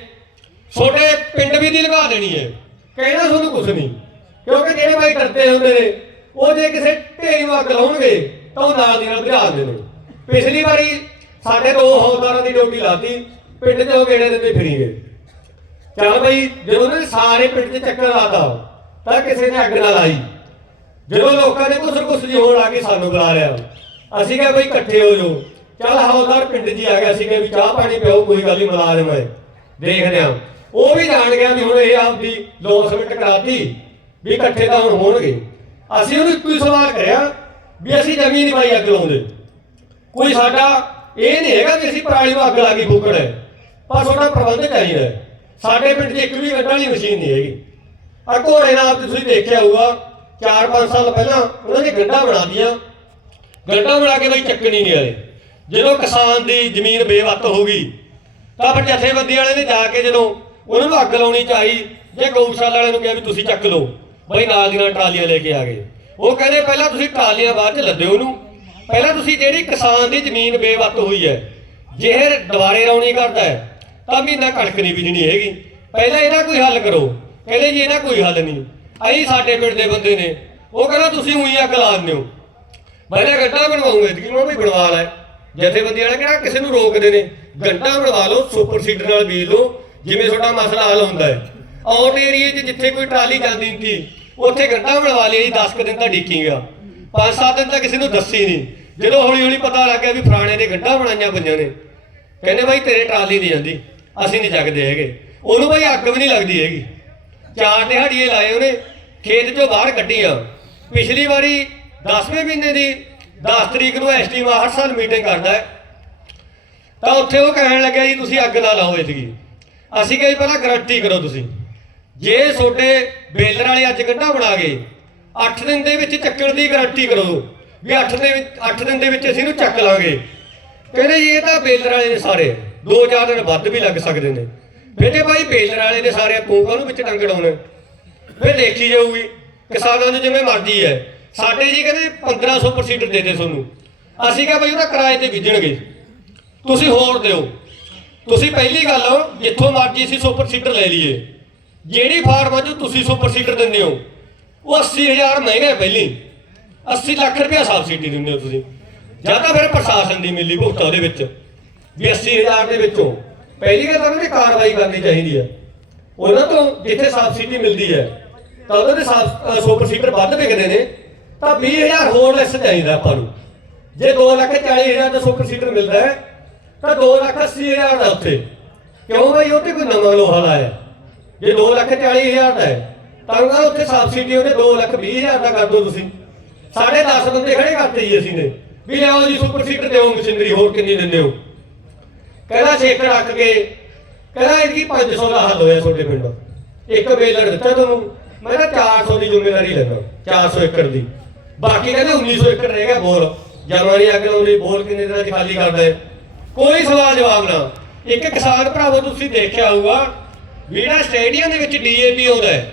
ਛੋਟੇ ਪਿੰਡ ਵੀ ਦੀ ਲਗਾ ਦੇਣੀ ਹੈ ਕਹਿਣਾ ਤੁਹਾਨੂੰ ਕੁਝ ਨਹੀਂ। ਕਿਉਂਕਿ ਜਿਹੜੇ ਬਾਈ ਡਰਦੇ ਹੁੰਦੇ ਨੇ, ਉਹ ਜੇ ਕਿਸੇ ਢੇਰੀ ਨੂੰ ਅੱਗ ਲਾਉਣਗੇ, ਤਾਂ ਉਹ ਨਾਲ ਦੀ ਨਾਲ ਬੁਝਾ ਦਿੰਦੇ ਨੇ। ਪਿਛਲੀ ਵਾਰੀ ਸਾਡੇ ਦੋ ਹੌਲਦਾਰਾਂ ਦੀ ਡਿਊਟੀ ਲਾਤੀ, ਪਿੰਡ 'ਚ ਉਹ ਗੇੜੇ ਦਿੰਦੇ ਫਿਰੀ ਗਏ ਚੱਲ ਬਈ ਜਦੋਂ ਉਹਨੇ ਸਾਰੇ ਪਿੰਡ 'ਚ ਚੱਕਰ ਲਾਤਾ, ਤਾਂ ਕਿਸੇ ਨੇ ਅੱਗ ਨਾ ਲਾਈ। ਜਦੋਂ ਲੋਕਾਂ ਨੇ ਕੁਸਰ ਕੁਸਰੀ ਹੋਣ ਆ ਕੇ ਸਾਨੂੰ ਬੁਲਾ ਲਿਆ। ਅਸੀਂ ਕਿਹਾ ਬਈ ਇਕੱਠੇ ਹੋ ਜਾਓ। ਚੱਲ ਹੌਲਦਾਰ ਪਿੰਡ 'ਚ ਹੀ ਆ ਗਿਆ। ਅਸੀਂ ਕਿਹਾ ਵੀ ਚਾਹ ਪਾਣੀ ਪਿਓ ਕੋਈ ਗੱਲ ਨਹੀਂ, ਮੁਲਾਜ਼ਮ ਹੈ। ਦੇਖਦੇ ਆ ਉਹ ਵੀ ਜਾਣ ਗਿਆ ਵੀ ਹੁਣ ਇਹ ਆਪਦੀ ਲੋਸਮੈਂਟ ਕਰਾਤੀ, ਵੀ ਇਕੱਠੇ ਤਾਂ ਹੁਣ ਹੋਣਗੇ। ਅਸੀਂ ਉਹਨੂੰ ਇੱਕੋ ਹੀ ਸਵਾਲ ਕਰਿਆ ਵੀ ਅਸੀਂ ਜ਼ਮੀਨ ਨਹੀਂ ਅੱਗ ਲਾਉਂਦੇ ਕੋਈ ਸਾਡਾ ਇਹ ਨਹੀਂ ਹੈਗਾ ਵੀ ਅਸੀਂ ਪਰਾਲੀ ਨੂੰ ਅੱਗ ਲਾ ਕੇ ਫੂਕਣਾ ਪਰ ਤੁਹਾਡਾ ਪ੍ਰਬੰਧ ਚਾਹੀਦਾ ਸਾਡੇ ਪਿੰਡ 'ਚ ਇੱਕ ਵੀ ਵੱਢਣ ਵਾਲੀ ਮਸ਼ੀਨ ਨਹੀਂ ਹੈਗੀ। ਆ ਘੋੜੇ ਨਾਲ ਤੁਸੀਂ ਦੇਖਿਆ ਹੋਊਗਾ 4-5 ਸਾਲ ਪਹਿਲਾਂ ਉਹਨਾਂ ਨੇ ਗੰਡਾ ਬਣਾ ਦੀਆਂ ਗੰਡਾ ਬਣਾ ਕੇ ਬਈ ਚੱਕਣੀ ਨਹੀਂ ਆਏ। ਜਦੋਂ ਕਿਸਾਨ ਦੀ ਜ਼ਮੀਨ ਬੇਵੱਤ ਹੋ ਗਈ, ਤਾਂ ਫਿਰ ਜਥੇਬੰਦੀ ਵਾਲੇ ਨੇ ਜਾ ਕੇ ਜਦੋਂ ਉਹਨਾਂ ਨੂੰ ਅੱਗ ਲਾਉਣੀ ਚਾਹੀ। ਜੇ ਗਊਸ਼ਾਲਾ ਵਾਲਿਆਂ ਨੂੰ ਕਿਹਾ ਵੀ ਤੁਸੀਂ ਚੱਕ ਲਓ, ਬਈ ਨਾਲ ਦੀ ਨਾਲ ਟਰਾਲੀਆਂ ਲੈ ਕੇ ਆ ਗਏ। ਉਹ ਕਹਿੰਦੇ ਪਹਿਲਾਂ ਤੁਸੀਂ ਟਰਾਲੀਆਂ ਬਾਅਦ ਚ ਲੱਦਿਓ ਉਹਨੂੰ। ਪਹਿਲਾਂ ਤੁਸੀਂ ਜਿਹੜੀ ਕਿਸਾਨ ਦੀ ਜ਼ਮੀਨ ਬੇਵੱਤ ਹੋਈ ਹੈ ਜੇ ਦੁਬਾਰੇ ਰੌਣੀ ਕਰਦਾ ਹੈ, ਤਾਂ ਮਹੀਨਾ ਕਣਕ ਨਹੀਂ ਬੀਜਣੀ ਹੈਗੀ। ਪਹਿਲਾਂ ਇਹਦਾ ਕੋਈ ਹੱਲ ਕਰੋ। ਕਹਿੰਦੇ ਜੀ ਇਹਦਾ ਕੋਈ ਹੱਲ ਨਹੀਂ। ਅਸੀਂ ਸਾਡੇ ਪਿੰਡ ਦੇ ਬੰਦੇ ਨੇ। ਉਹ ਕਹਿੰਦਾ ਤੁਸੀਂ ਉਹੀ ਅੱਗ ਲਾ ਦਿੰਦੇ ਹੋ। ਪਹਿਲਾਂ ਗੱਡਾ ਬਣਵਾਉਂਗੇ ਕਿ ਉਹ ਵੀ ਬਣਵਾ ਲੈ। ਜਥੇਬੰਦੀ ਵਾਲਾ ਕਿਹੜਾ ਕਿਸੇ ਨੂੰ ਰੋਕਦੇ ਨੇ। ਗੱਡਾ ਬਣਵਾ ਲਓ, ਸੁਪਰ ਸੀਡਰ ਨਾਲ ਬੀਜ ਲਓ। ਜਿਵੇਂ ਤੁਹਾਡਾ ਮਸਲਾ ਹੱਲ ਹੁੰਦਾ ਹੈ। ਆਊਟ ਏਰੀਏ 'ਚ ਜਿੱਥੇ ਕੋਈ ਟਰਾਲੀ ਜਾਂਦੀ ਸੀ ਉੱਥੇ ਗੱਡਾ ਬਣਵਾ ਜੀ 10 ਕੁ ਦਿਨ ਤਾਂ ਡੀਕੀਗਾ 5-7 ਦਿਨ ਤਾਂ ਕਿਸੇ ਨੂੰ ਦੱਸੀ ਨਹੀਂ। ਜਦੋਂ ਹੌਲੀ ਹੌਲੀ ਪਤਾ ਲੱਗਿਆ ਵੀ ਫਲਾਣੇ ਦੇ ਗੱਡਾ ਬਣਾਈਆਂ ਪਈਆਂ ਨੇ। ਕਹਿੰਦੇ ਬਾਈ ਤੇਰੇ ਟਰਾਲੀ ਨਹੀਂ ਜਾਂਦੀ ਅਸੀਂ ਨਹੀਂ ਚੱਕਦੇ ਹੈਗੇ। ਉਹਨੂੰ ਬਾਈ ਅੱਗ ਵੀ ਨਹੀਂ ਲੱਗਦੀ ਹੈਗੀ। ਚਾਰ ਦਿਹਾੜੀਏ ਲਾਏ ਉਹਨੇ ਖੇਤ ਚੋਂ ਬਾਹਰ ਕੱਢੀਆਂ। ਪਿਛਲੀ ਵਾਰੀ 10ਵੇਂ ਮਹੀਨੇ ਦੀ 10 ਤਰੀਕ ਨੂੰ ਐਸਟੀ ਮਾ ਹਰ ਸਾਲ ਮੀਟਿੰਗ ਕਰਦਾ ਹੈ। ਤਾਂ ਉੱਥੇ ਉਹ ਕਹਿਣ ਲੱਗਿਆ ਜੀ ਤੁਸੀਂ ਅੱਗ ਨਾ ਲਾਓ ਇਤਕੀ ਅਸੀਂ ਕਿਹਾ ਪਹਿਲਾਂ ਗਰੰਟੀ ਕਰੋ ਤੁਸੀਂ। ਜੇ ਤੁਹਾਡੇ ਬੇਲਰ ਵਾਲੇ ਅੱਜ ਗੱਡਾ ਬਣਾ ਗਏ 8 ਦਿਨ ਦੇ ਵਿੱਚ ਚੱਕਣ ਦੀ ਗਰੰਟੀ ਕਰੋ ਵੀ 8 ਦੇ ਵਿੱਚ 8 ਦਿਨ ਦੇ ਵਿੱਚ ਅਸੀਂ ਇਹਨੂੰ ਚੱਕ ਲਾਂਗੇ। ਕਹਿੰਦੇ ਜੀ, ਇਹ ਤਾਂ ਬੇਲਰ ਵਾਲੇ ਨੇ ਸਾਰੇ 2-4 ਦਿਨ ਵੱਧ ਵੀ ਲੱਗ ਸਕਦੇ ਨੇ। ਬੇਟੇ ਭਾਈ ਬੇਲਰ ਵਾਲੇ ਨੇ ਸਾਰੇ ਤੂੰ ਕਾਹਨੂੰ ਵਿੱਚ ਟੰਗ ਡਾਉਣਾ? ਫਿਰ ਦੇਖੀ ਜਾਊਗੀ, ਕਿਸਾਨਾਂ ਨੂੰ ਜਿਵੇਂ ਮਰਜ਼ੀ ਹੈ। ਸਾਡੇ ਜੀ ਕਹਿੰਦੇ 1500 ਪਰ ਸੀਟਰ ਦੇ ਦੇ ਤੁਹਾਨੂੰ। ਅਸੀਂ ਕਿਹਾ ਭਾਈ ਉਹਦਾ ਕਿਰਾਏ ਤੇ ਵਿਜਣਗੇ ਤੁਸੀਂ ਹੋਰ ਦਿਓ। ਤੁਸੀਂ ਪਹਿਲੀ ਗੱਲ ਜਿੱਥੋਂ ਮਰਜ਼ੀ ਅਸੀਂ ਸੁਪਰ ਸੀਟਰ ਲੈ ਲਈਏ। ਜਿਹੜੀ ਫਾਰਮਾਂ 'ਚ ਤੁਸੀਂ ਸੁਪਰ ਸੀਟਰ ਦਿੰਦੇ ਹੋ। ਉਹ 80000 ਮਹਿੰਗਾ ਪਹਿਲੀ। 80 ਲੱਖ ਰੁਪਇਆ ਸਬਸਿਡੀ ਦਿੰਦੇ ਹੋ ਤੁਸੀਂ। ਜਾਂ ਤਾਂ ਫਿਰ ਪ੍ਰਸ਼ਾਸਨ ਦੀ ਮਿਲੀ ਭੁਗਤ ਉਹਦੇ ਵਿੱਚ ਵੀ 80000 ਦੇ ਵਿੱਚੋਂ। ਪਹਿਲੀ ਗੱਲ ਤਾਂ ਉਹਨਾਂ ਦੀ ਕਾਰਵਾਈ ਕਰਨੀ ਚਾਹੀਦੀ ਹੈ। ਉਹਨਾਂ ਤੋਂ ਜਿੱਥੇ ਸਬਸਿਡੀ ਮਿਲਦੀ ਹੈ ਤਾਂ ਉਹਨਾਂ ਦੇ ਸਬ- ਅ, ਸੁਪਰ ਸੀਟਰ ਵੱਧ ਵਿਕਦੇ ਨੇ। ਤਾਂ 20000 ਹੋਰ ਲੈਸ ਚਾਹੀਦਾ ਆਪਾਂ ਨੂੰ। ਜੇ 2 ਲੱਖ 40000 ਦਾ ਸੁਪਰ ਸੀਟਰ ਮਿਲਦਾ ਹੈ ਤਾਂ 2 ਲੱਖ 80000 ਦਾ ਉੱਥੇ। ਕਿਉਂ ਬਈ? ਉੱਥੇ ਕੋਈ ਨਵਾਂ ਲੋਹਾ ਲਾਇਆ। ਜੇ 2 ਲੱਖ 40000 ਦਾ ਹੈ, ਤਾਂ ਉਹਨਾਂ ਉੱਥੇ ਸਬਸਿਡੀ ਉਹਨੇ 2 ਲੱਖ 20000 ਦਾ ਕਰ ਦਿਓ ਤੁਸੀਂ। ਸਾਡੇ 10 ਬੰਦੇ ਖੜੇ ਕਰਤੇ ਜੀ ਅਸੀਂ ਨੇ। ਵੀ ਲਿਆਓ ਜੀ, ਸੁਪਰ ਸੀਟਰ ਦਿਓ ਮਸ਼ੀਨਰੀ ਹੋਰ ਕਿੰਨੀ ਦਿੰਦੇ ਹੋ? ਕਹਿੰਦਾ ਛੇਕ ਰੱਖ ਕੇ। ਕਹਿੰਦਾ ਇਹਦੀ 500 ਦਾ ਹੱਲ ਹੋਇਆ ਤੁਹਾਡੇ ਪਿੰਡ। ਇੱਕ ਬੇਲਰ ਦਿੱਤਾ ਤੁਹਾਨੂੰ। ਮੈਂ ਕਿਹਾ 400 ਦੀ ਜ਼ਿੰਮੇਵਾਰੀ ਲੈਣਾ 400 ਏਕੜ ਦੀ। ਬਾਕੀ ਕਹਿੰਦੇ 1900 ਏਕੜ ਰਹਿ ਗਿਆ, ਬੋਲ। ਜਰਮਨੀ ਅੱਗੇ ਲਾਉਂਦੀ, ਬੋਲ ਕਿੰਨੇ ਦਿਨਾਂ ਚ ਖਾਲੀ ਕਰਦਾ ਹੈ। ਕੋਈ ਸਵਾਲ ਜਵਾਬ ਨਾ। ਇੱਕ ਕਿਸਾਨ ਭਰਾਵੋ, ਤੁਸੀਂ ਦੇਖਿਆ ਹੋਊਗਾ ਜਿਹੜਾ ਸਟੇਡੀਅਮ ਦੇ ਵਿੱਚ ਡੀਏਪੀ ਆਉਂਦਾ ਹੈ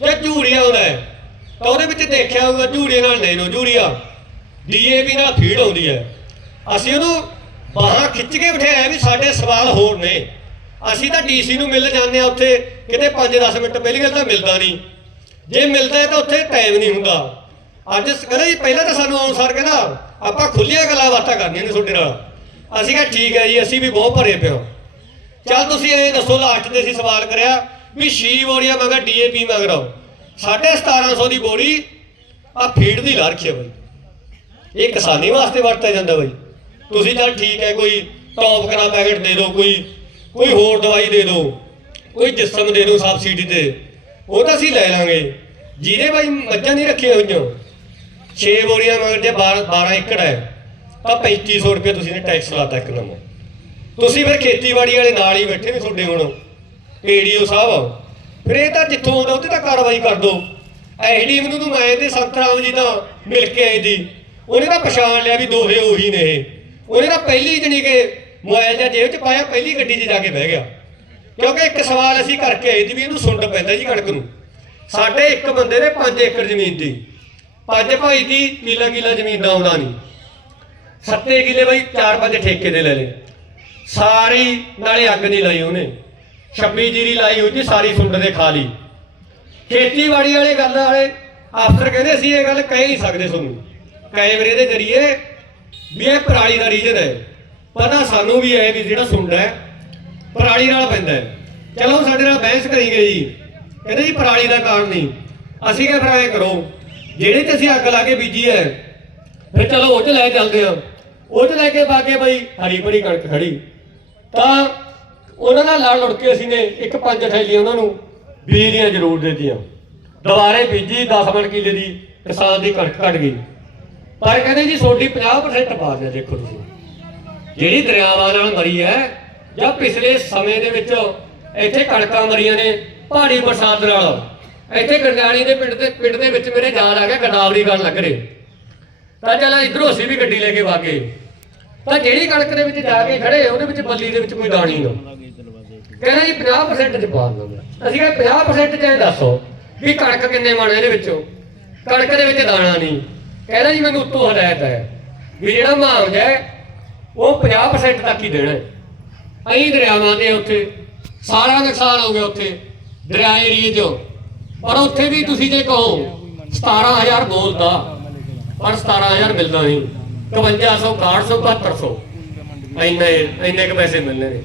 ਜਾਂ ਝੂੜੀਆ ਆਉਂਦਾ ਹੈ। ਤਾਂ ਉਹਦੇ ਵਿੱਚ ਦੇਖਿਆ ਹੋਊਗਾ ਝੂੜੀਏ ਨਾਲ ਨੈਨੋ ਝੂੜੀਆ ਡੀਏਪੀ ਨਾਲ ਫੀਡ ਆਉਂਦੀ ਹੈ। ਅਸੀਂ ਉਹਨੂੰ ਬਾਹਾਂ ਖਿੱਚ ਕੇ ਬਿਠਾਇਆ ਵੀ ਸਾਡੇ ਸਵਾਲ ਹੋਰ ਨੇ। ਅਸੀਂ ਤਾਂ ਡੀਸੀ ਨੂੰ ਮਿਲ ਜਾਂਦੇ ਆ ਉੱਥੇ, ਕਿਤੇ 5-10 ਮਿੰਟ ਪਹਿਲੀ ਗੱਲ ਤਾਂ ਮਿਲਦਾ ਨਹੀਂ। ਜੇ ਮਿਲਦਾ ਤਾਂ ਉੱਥੇ ਟਾਈਮ ਨਹੀਂ ਹੁੰਦਾ। ਅੱਜ ਕਹਿੰਦਾ ਜੀ, ਪਹਿਲਾਂ ਤਾਂ ਸਾਨੂੰ ਅਨੁਸਾਰ ਕਹਿੰਦਾ, ਆਪਾਂ ਖੁੱਲੀਆਂ ਗੱਲਾਂ ਬਾਤਾਂ ਕਰਨੀਆਂ ਨੇ ਤੁਹਾਡੇ ਨਾਲ। ਅਸੀਂ ਕਿਹਾ ਠੀਕ ਹੈ ਜੀ, ਅਸੀਂ ਵੀ ਬਹੁਤ ਭਰੇ ਪਿਓ ਚੱਲ ਤੁਸੀਂ ਇਹ ਦੱਸੋ ਲਾਸਟ ਤੇ ਅਸੀਂ ਸਵਾਲ ਕਰਿਆ, ਵੀ ਛੀ ਬੋਰੀਆਂ ਮਗਰ ਡੀਏਪੀ ਮਗਰ ਸਾਢੇ 1700 ਦੀ ਬੋਰੀ ਆ ਫੀਡ ਦੀ ਲਾ ਰੱਖੀ ਹੈ ਬਾਈ। ਇਹ ਕਿਸਾਨੀ ਵਾਸਤੇ ਵਰਤਿਆ ਜਾਂਦਾ ਬਾਈ। ਤੁਸੀਂ ਚੱਲ ਠੀਕ ਹੈ, ਕੋਈ ਟੌਪ ਕਰਾ ਪੈਕਟ ਦੇ ਦਿਓ, ਕੋਈ ਕੋਈ ਹੋਰ ਦਵਾਈ ਦੇ ਦਿਓ, ਕੋਈ ਜਿਸਮ ਦੇ ਦਿਓ ਸਬਸਿਡੀ ਤੇ। ਉਹ ਤਾਂ ਅਸੀਂ ਲੈ ਲਾਂਗੇ। ਜਿਹਦੇ ਬਾਈ ਮੱਝਾਂ ਨਹੀਂ ਰੱਖੀਆਂ ਹੋਈਆਂ। 6 ਬੋਰੀਆਂ ਮਗਰ ਜੇ 12 12 ਏਕੜ ਹੈ। ਤਾਂ 3500 ਰੁਪਏ ਤੁਸੀਂ ਨੇ ਟੈਕਸ ਲਾਤਾ ਇੱਕ ਨੰਬਰ। ਤੁਸੀਂ ਫਿਰ ਖੇਤੀਬਾੜੀ ਵਾਲੇ ਨਾਲ ਹੀ ਬੈਠੇ ਨੇ ਤੁਹਾਡੇ ਹੁਣ। ਏਡੀਓ ਸਾਹਿਬ ਫਿਰ ਇਹ ਤਾਂ ਜਿੱਥੋਂ ਆਉਂਦਾ ਉੱਥੇ ਤਾਂ ਕਾਰਵਾਈ ਕਰ ਦੋ। ਐਡੀਐਮ ਨੂੰ ਤੂੰ ਮੈਂ ਤੇ ਸੰਤਰਾਮ ਜੀ ਦਾ ਮਿਲ ਕੇ ਆਏ ਦੀ ਉਹਨੇ ਤਾਂ ਪਛਾਣ ਲਿਆ ਵੀ ਦੋਹੇ ਉਹੀ ਨੇ ਇਹ। ਉਹਨੇ ਤਾਂ ਪਹਿਲੀ ਜਣੀ ਕਿ ਮੋਬਾਈਲ ਜਾਂ ਜੇਬ 'ਚ ਪਾਇਆ, ਪਹਿਲੀ ਗੱਡੀ 'ਚ ਜਾ ਕੇ ਬਹਿ ਗਿਆ। ਕਿਉਂਕਿ ਇੱਕ ਸਵਾਲ ਅਸੀਂ ਕਰਕੇ ਆਏ ਸੀ ਵੀ ਇਹਨੂੰ ਸੁੰਡ ਪੈਂਦਾ ਜੀ ਕਣਕ ਨੂੰ। ਸਾਡੇ ਇੱਕ ਬੰਦੇ ਨੇ 5 ਏਕੜ ਜ਼ਮੀਨ ਦੀ। ਪੰਜ ਭਾਈ ਦੀ ਕਿਲਾ ਕਿਲਾ ਜ਼ਮੀਨ ਦਾ ਆਉਂਦਾ ਨਹੀਂ। ਸੱਤੇ ਕਿਲੇ ਬਾਈ, ਚਾਰ ਪੰਜ ਠੇਕੇ ਦੇ ਲੈ ਲਏ। ਸਾਰੀ ਨਾਲੇ ਅੱਗ ਨਹੀਂ ਲਾਈ ਉਹਨੇ। 26 ਜੀਰੀ ਲਾਈ ਹੋਈ ਸੀ, ਸਾਰੀ ਸੁੰਡ ਦੇ ਖਾ ਲਈ। ਖੇਤੀਬਾੜੀ ਵਾਲੇ ਗੱਲ ਵਾਲੇ ਅਫਸਰ ਕਹਿੰਦੇ ਅਸੀਂ ਇਹ ਗੱਲ ਕਹਿ ਨਹੀਂ ਸਕਦੇ ਤੁਹਾਨੂੰ। ਕੈਮਰੇ ਦੇ ਜ਼ਰੀਏ ਵੀ ਇਹ ਪਰਾਲੀ ਦਾ ਰੀਜਨ ਹੈ। ਪਤਾ ਸਾਨੂੰ ਵੀ ਹੈ ਵੀ ਜਿਹੜਾ ਸੁੰਡ ਹੈ, ਪਰਾਲੀ ਨਾਲ ਪੈਂਦਾ ਹੈ। ਚਲੋ ਸਾਡੇ ਨਾਲ ਬਹਿਸ ਕਰੀ ਗਈ ਕਹਿੰਦੇ ਜੀ ਪਰਾਲੀ ਦਾ ਕਾਰਨ ਨਹੀਂ। ਅਸੀਂ ਕਿਹਾ ਫਿਰ ਐਂ ਕਰੋ, ਜਿਹੜੇ ਤੇ ਅਸੀਂ ਅੱਗ ਲਾ ਕੇ ਬੀਜੀ ਹੈ, ਫਿਰ ਚਲੋ ਉਹ ਚ ਲੈ ਚੱਲਦੇ ਆ ਉਹ ਚ ਲੈ ਕੇ ਬਾਗੇ ਬਈ ਹਰੀ ਭਰੀ ਕਣਕ ਖੜੀ। ਤਾਂ ਉਹਨਾਂ ਨਾਲ ਲੜ ਲੜ ਕੇ ਅਸੀਂ ਨੇ ਇੱਕ ਪੰਜ ਥੈਲੀਆਂ ਉਹਨਾਂ ਨੂੰ ਬੀਜ ਦੀਆਂ ਜ਼ਰੂਰ ਦੇ ਦਿੱਤੀਆਂ। ਦੁਬਾਰੇ ਬੀਜੀ 10 ਮਣ ਕਿੱਲੇ ਦੀ ਕਿਸਾਨ ਦੀ ਕਣਕ ਘਟ ਗਈ। ਪਰ ਕਹਿੰਦੇ ਜੀ ਸੋਡੀ 50% ਪਾ ਦਿਆ ਦੇਖੋ ਤੁਸੀਂ। ਜਿਹੜੀ ਦਰਿਆਵਾਂ ਨਾਲ ਮਰੀ ਹੈ ਜਾਂ ਪਿਛਲੇ ਸਮੇਂ ਦੇ ਵਿੱਚ ਇੱਥੇ ਕਣਕਾਂ ਮਰੀਆਂ ਨੇ ਭਾਰੀ ਬਰਸਾਤ ਨਾਲ। ਇੱਥੇ ਗਰਗਾਣੀ ਦੇ ਪਿੰਡ ਦੇ ਪਿੰਡ ਦੇ ਵਿੱਚ ਮੇਰੇ ਯਾਦ ਆ ਗਿਆ ਗਦਾਵਰੀ ਗੱਲ ਲੱਗ ਰਹੇ। ਤਾਂ ਚੱਲ ਇਧਰੋਂ ਅਸੀਂ ਵੀ ਗੱਡੀ ਲੈ ਕੇ ਵਾਗੇ। ਤਾਂ ਜਿਹੜੀ ਕਣਕ ਦੇ ਵਿੱਚ ਜਾ ਕੇ ਖੜੇ, ਉਹਦੇ ਵਿੱਚ ਬੱਲੀ ਦੇ ਵਿੱਚ ਕੋਈ ਦਾਣੀ ਨਾ। ਕਹਿੰਦਾ ਜੀ 50% ਚ ਪਾ ਦਿੰਦਾ ਅਸੀਂ ਕਿਹਾ 50% ਚ ਇਹ ਦੱਸੋ ਵੀ ਕਣਕ ਕਿੰਨੇ ਮਣ ਇਹਦੇ ਵਿੱਚੋਂ। ਕਣਕ ਦੇ ਵਿੱਚ ਦਾਣਾ ਨਹੀਂ। ਕਹਿੰਦਾ ਜੀ ਮੈਨੂੰ ਉੱਤੋਂ ਹਦਾਇਤ ਹੈ ਵੀ ਜਿਹੜਾ ਮੁਆਵਜ਼ਾ ਹੈ, ਉਹ 50% ਤੱਕ ਹੀ ਦੇਣਾ ਹੈ। ਅਹੀਂ ਦਰਿਆਵਾਂ ਦੇ ਉੱਥੇ। ਸਾਰਾ ਨੁਕਸਾਨ ਹੋ ਗਿਆ ਉੱਥੇ, ਦਰਿਆ ਏਰੀਏ 'ਚ। ਪਰ ਉੱਥੇ ਵੀ ਤੁਸੀਂ ਜੇ ਕਹੋ 17000 ਬੋਲਦਾ। ਪਰ 17000 ਮਿਲਦਾ ਨਹੀਂ। 5500 6100 7200 ਇੰਨੇ ਇੰਨੇ ਕੁ ਪੈਸੇ ਮਿਲਨੇ ਨੇ।